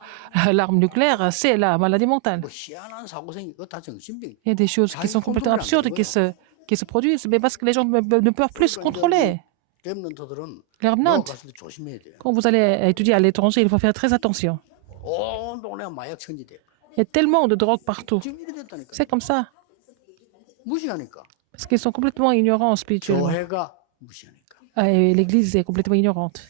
l'arme nucléaire, c'est la maladie mentale. 뭐 희한한 사고 생기 그거 다 정신병. Il y a des choses qui sont complètement absurdes qui se produisent, mais parce que les gens ne peuvent plus se contrôler. 렘넌트들은 Les remnants, 갔을 때 조심해야 돼요. quand vous allez étudier à l'étranger, il faut faire très attention. 온 동네가 마약 천지돼. Il y a tellement de drogue partout. 지금 이래 됐다니까. C'est comme ça. 무시하니까. Parce qu'ils sont complètement ignorants spirituellement. 교회가 무시하니까. Et l'Église est complètement ignorante.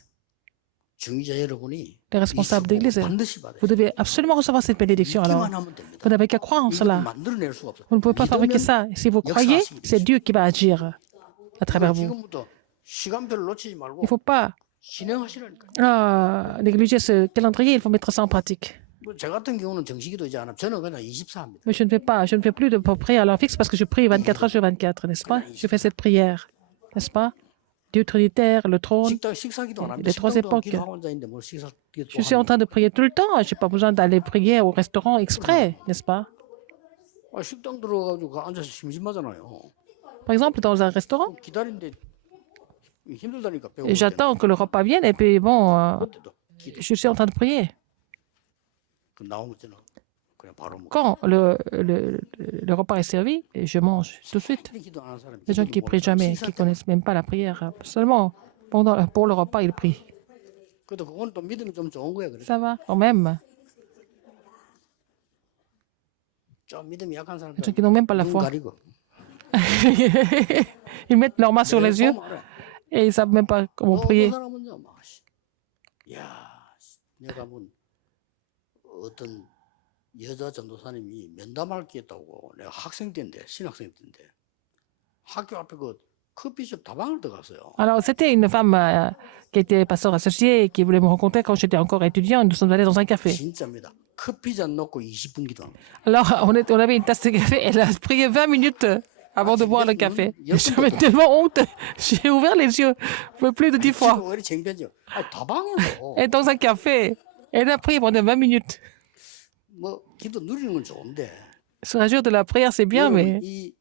중위자 여러분이 Les responsables d'église, 반드시 받아요. vous devez absolument recevoir cette bénédiction. Alors, 믿기만 하면 됩니다. vous n'avez qu'à croire en 이걸 cela. 만들어낼 수가 없어요. Vous ne pouvez pas fabriquer ça. Si vous croyez, c'est Dieu qui va agir à travers vous. 지금부터 시간표를 놓치지 말고 Il ne faut pas 진행하시라니까. négliger ce calendrier, il faut mettre ça en pratique. 저 같은 경우는 정식기도 이제 안 하면 저는 그냥 24합니다. Mais je ne fais plus de prière à l'heure fixe parce que je prie 24 heures sur 24, n'est-ce pas? Je fais cette prière, n'est-ce pas? Dieu trinitaire, le trône. 식사기도 안 합니다. Les trois 식당도 époques. 기도 혼자인데 뭘 식사기도 Je suis en train de prier tout le temps. Je n'ai pas besoin d'aller prier au restaurant exprès, n'est-ce pas? 식당 들어가가지고 앉아서 심심하잖아요. Par exemple, dans un restaurant, 기다리는데 힘들다니까 배고. j'attends que le repas vienne et puis bon, 그때도 기도 je suis en train de prier. 그 나오면 저는 그냥 바로 먹고. Quand le repas est servi, je mange tout de suite. 기도 안 하는 사람이 Les gens qui prient jamais, qui connaissent même pas la prière, seulement pour le repas, ils prient. 그래도 그건 또 믿음이 좀 좋은 거야. 그래. Ça va, quand même. 좀 믿음이 약한 Les gens 사람들 qui n'ont même pas la 눈 foi. 가리고. Ils mettent leurs mains sur les yeux et ils ne savent même pas comment prier. 어떤 사람은요, 막, 야, 내가 본 어떤 여자 전도사님이 면담할 게 있다고 내가 학생 때인데 신학생 때인데 학교 앞에 그 커피숍 다방을 들어갔어요. Alors, c'était une femme qui était pasteur associé et qui voulait me rencontrer quand j'étais encore étudiant. Nous sommes allés dans un café. 진짜입니다. 커피 잔 넣고 20분 기도합니다. Alors, on avait une tasse de café. Elle a prié 20 minutes avant de boire le café. J'avais tellement honte. J'ai ouvert les yeux plus de 10 fois. 왜 이렇게 창피하죠? 다방에서 Et dans un café, elle a prié pendant 20 minutes. 뭐 기도 누리는 건 좋은데 Sur la jour de la prière, c'est bien, mais 이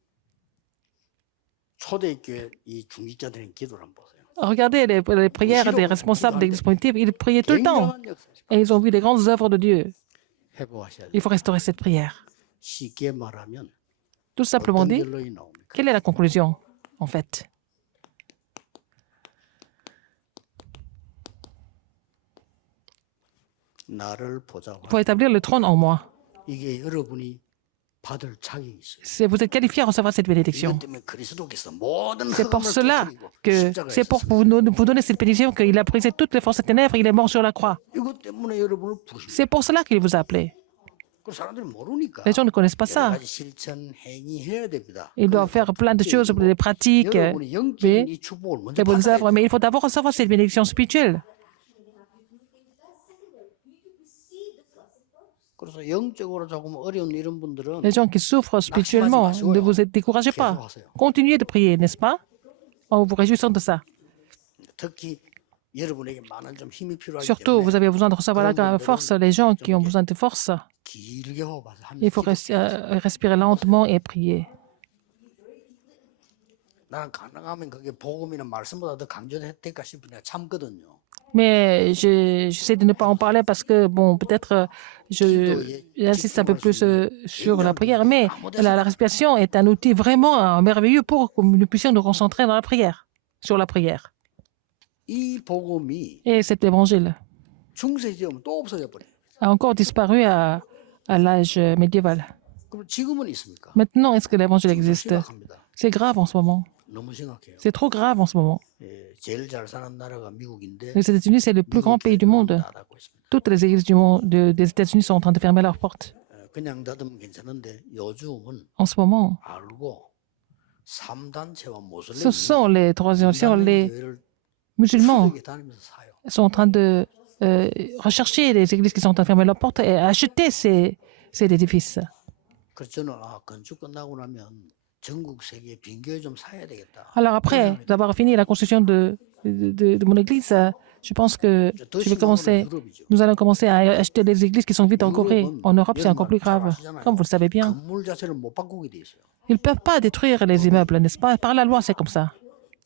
초대교회 이 중직자들의 기도를 한번 보세요. regardez les prières des responsables d'église primitive. Ils priaient tout le temps. 굉장한 역사죠. Et ils ont vu les grandes œuvres de Dieu. 회복하셔야 돼요. Il faut restaurer cette prière. 쉽게 말하면 Tout simplement 어떤 dit, 결론이 나옵니까? quelle est la conclusion, en fait? 나를 보자고. Pour établir le trône en moi. 이게 여러분이 받을 자격이 있어요. Vous êtes qualifié à recevoir cette bénédiction. 이것 때문에 그리스도께서 모든 C'est pour 흑암을 cela 깨뜨리고 que 십자가에 c'est pour 섰어요. vous donner cette bénédiction qu'il a brisé toutes les forces des ténèbres, il est mort sur la croix. 이것 때문에 여러분을 부르십니다. C'est pour cela qu'il vous a appelé. 그 사람들이 모르니까 Les gens ne connaissent pas 여러 ça. 가지 실천 행위해야 됩니다. Ils doivent faire plein de choses, des pratiques, 여러분이 영적인 이 축복을 먼저 les bonnes 받아야 œuvres, 돼요. mais il faut d'abord recevoir cette bénédiction spirituelle. 그래서 영적으로 조금 어려운 이런 분들은 Les gens qui souffrent spirituellement, ne vous découragez 계속 pas. 하세요. Continuez de prier, n'est-ce pas? En vous réjouissant de ça. 특히 여러분에게 많은 좀 힘이 필요하기 Surtout, vous 때문에 avez besoin de recevoir la force. Les gens qui ont besoin de force, 길게 호흡하세요. il faut respirer lentement et prier. 나는 가능하면 그게 복음이나 말씀보다 더 강조될까 싶어 내가 참거든요. Mais j'essaie de ne pas en parler parce que, bon, peut-être j'insiste un peu plus sur la prière. Mais la respiration est un outil vraiment merveilleux pour que nous puissions nous concentrer dans la prière, sur la prière. 이 복음이 Et cet évangile 중세시대면 또 없어져 버려요. a encore disparu à l'âge médiéval. 그럼 지금은 있습니까? Maintenant, est-ce que l'évangile existe? 심각합니다. C'est grave en ce moment. 너무 심각해요. C'est trop grave en ce moment. 예, 제일 잘 사는 나라가 미국인데 Les États-Unis, c'est le plus grand pays du monde. 닫고 있습니다. Toutes les églises du monde, des États-Unis sont en train de fermer leurs portes. 그냥 닫으면 괜찮은데 요즘은 En ce moment, 알고 3단체와 ce sont les troisième, les musulmans 다니면서 사요. sont en train de rechercher les églises qui sont en train de fermer leurs portes et acheter ces édifices. 그래서 저는 건축 끝나고 나면 전국 세계 빈교회 좀 사야 되겠다. Alors après d'avoir fini la construction de mon église, je pense que nous allons commencer à acheter des églises qui sont vides en Corée. En Europe, c'est encore plus grave. Comme vous le savez bien, 건물 자체를 못 바꾸게 돼 있어요. ils ne peuvent pas détruire les immeubles, n'est-ce pas? Par la loi, c'est comme ça.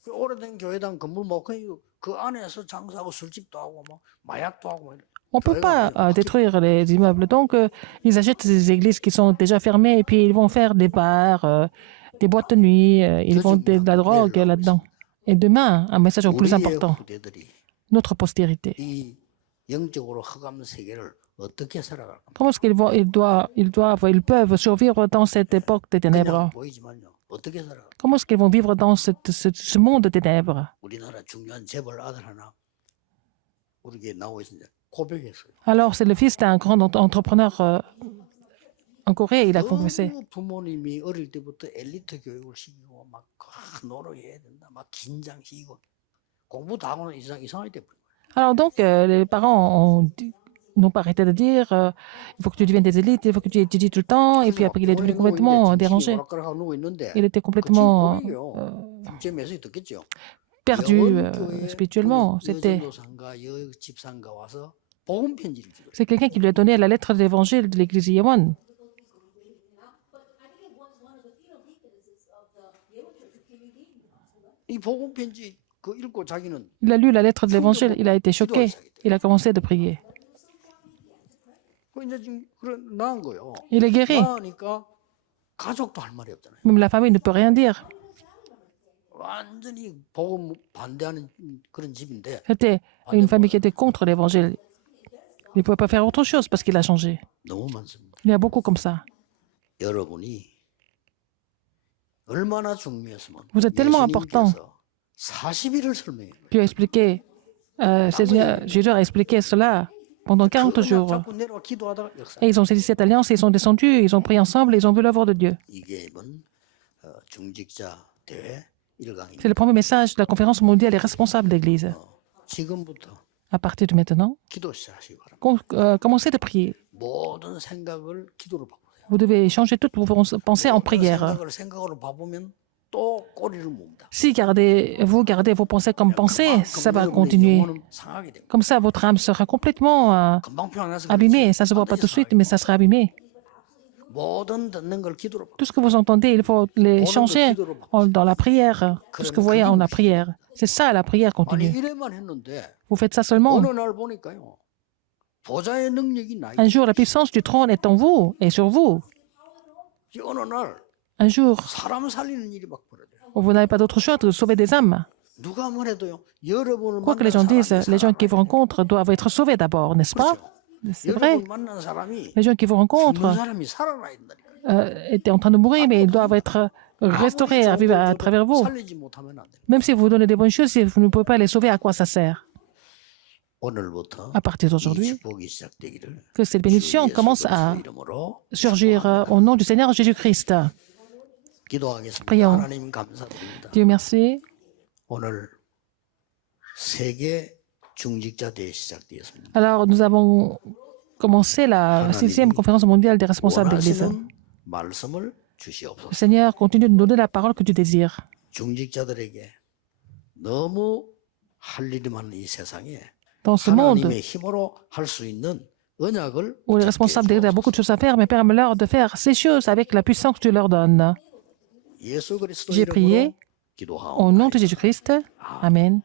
그 오래된 교회당 건물 못 그 안에서 장사하고 술집도 하고 뭐 마약도 하고 뭐 이래. On ne peut pas détruire les immeubles. Donc, ils achètent des églises qui sont déjà fermées et puis ils vont faire des bars, des boîtes de nuit, ils vendent de la drogue là-dedans. Et demain, un message encore plus important, 후대들이 notre postérité. 이 영적으로 흑암 세계를 어떻게 살아갈까? Comment est-ce ils peuvent survivre dans cette époque des ténèbres? 그냥 보이지만요. 어떻게 살아갈까? Comment est-ce qu'ils vont vivre dans ce monde de ténèbres? 우리나라 중요한 재벌 아들 하나 우리에게 나오고 있습니다. 고백했어요. Alors, c'est le fils d'un grand entrepreneur en Corée, il a confessé. 너무 부모님이 어릴 때부터 엘리트 교육을 시키고 막 노력해야 된다, 막 긴장시키고 공부 다 하고는 이상하게 돼버린 거예요. Alors donc, les parents n'ont pas arrêté de dire il faut que tu deviennes des élites, il faut que tu étudies tout le temps. Et puis après, il est devenu complètement dérangé. Il était complètement 제 메시지 듣겠죠. perdu spirituellement. C'est quelqu'un qui lui a donné la lettre de l'évangile de l'église Yewon. Il a lu la lettre de l'évangile, il a été choqué, il a commencé de prier. Il est guéri. Même la famille ne peut rien dire. C'était une famille qui était contre l'évangile. Il ne pouvait pas faire autre chose parce qu'il a changé. Il y a beaucoup comme ça. Vous êtes tellement important. Tu as expliqué, Jésus a expliqué cela pendant 40 jours. Et ils ont saisi cette alliance, ils sont descendus, ils ont prié ensemble et ils ont vu l'œuvre de Dieu. C'est le premier message de la conférence mondiale des responsables d'Église. À partir de maintenant, commencez de prier. Vous devez changer toutes vos pensées en prière. Si vous gardez vos pensées comme pensées, ça va continuer. Comme ça, votre âme sera complètement abîmée. Ça ne se voit pas tout de suite, mais ça sera abîmé. Tout ce que vous entendez, il faut les changer dans la prière. Tout ce que vous voyez en la prière. C'est ça, la prière continue. Vous faites ça seulement. Un jour, la puissance du trône est en vous et sur vous. Un jour, vous n'avez pas d'autre choix que de sauver des âmes. Quoi que les gens disent, les gens qui vous rencontrent doivent être sauvés d'abord, n'est-ce pas? C'est vrai. Les gens qui vous rencontrent étaient en train de mourir, mais ils doivent être restaurés à travers vous. Même si vous donnez des bonnes choses, si vous ne pouvez pas les sauver, à quoi ça sert? À partir d'aujourd'hui, que cette bénédiction commence à surgir au nom du Seigneur Jésus-Christ. Prions. Dieu merci. Alors, nous avons commencer la 6e conférence mondiale des responsables d'Église. 원하시는 말씀을 주시옵소서. Seigneur, continue de nous donner la parole que tu désires. 중직자들에게 너무 할 일이 많은 이 세상에 Dans ce monde 하나님의 힘으로 할 수 있는 언약을 où les 붙잡게 responsables d'Église ont beaucoup de 해주옵소서. choses à faire, mais permets-leur de faire ces choses avec la puissance que tu leur donnes. 예수 그리스도 J'ai prié 이름으로 au nom 기도하옵나이다. de Jésus-Christ. Amen.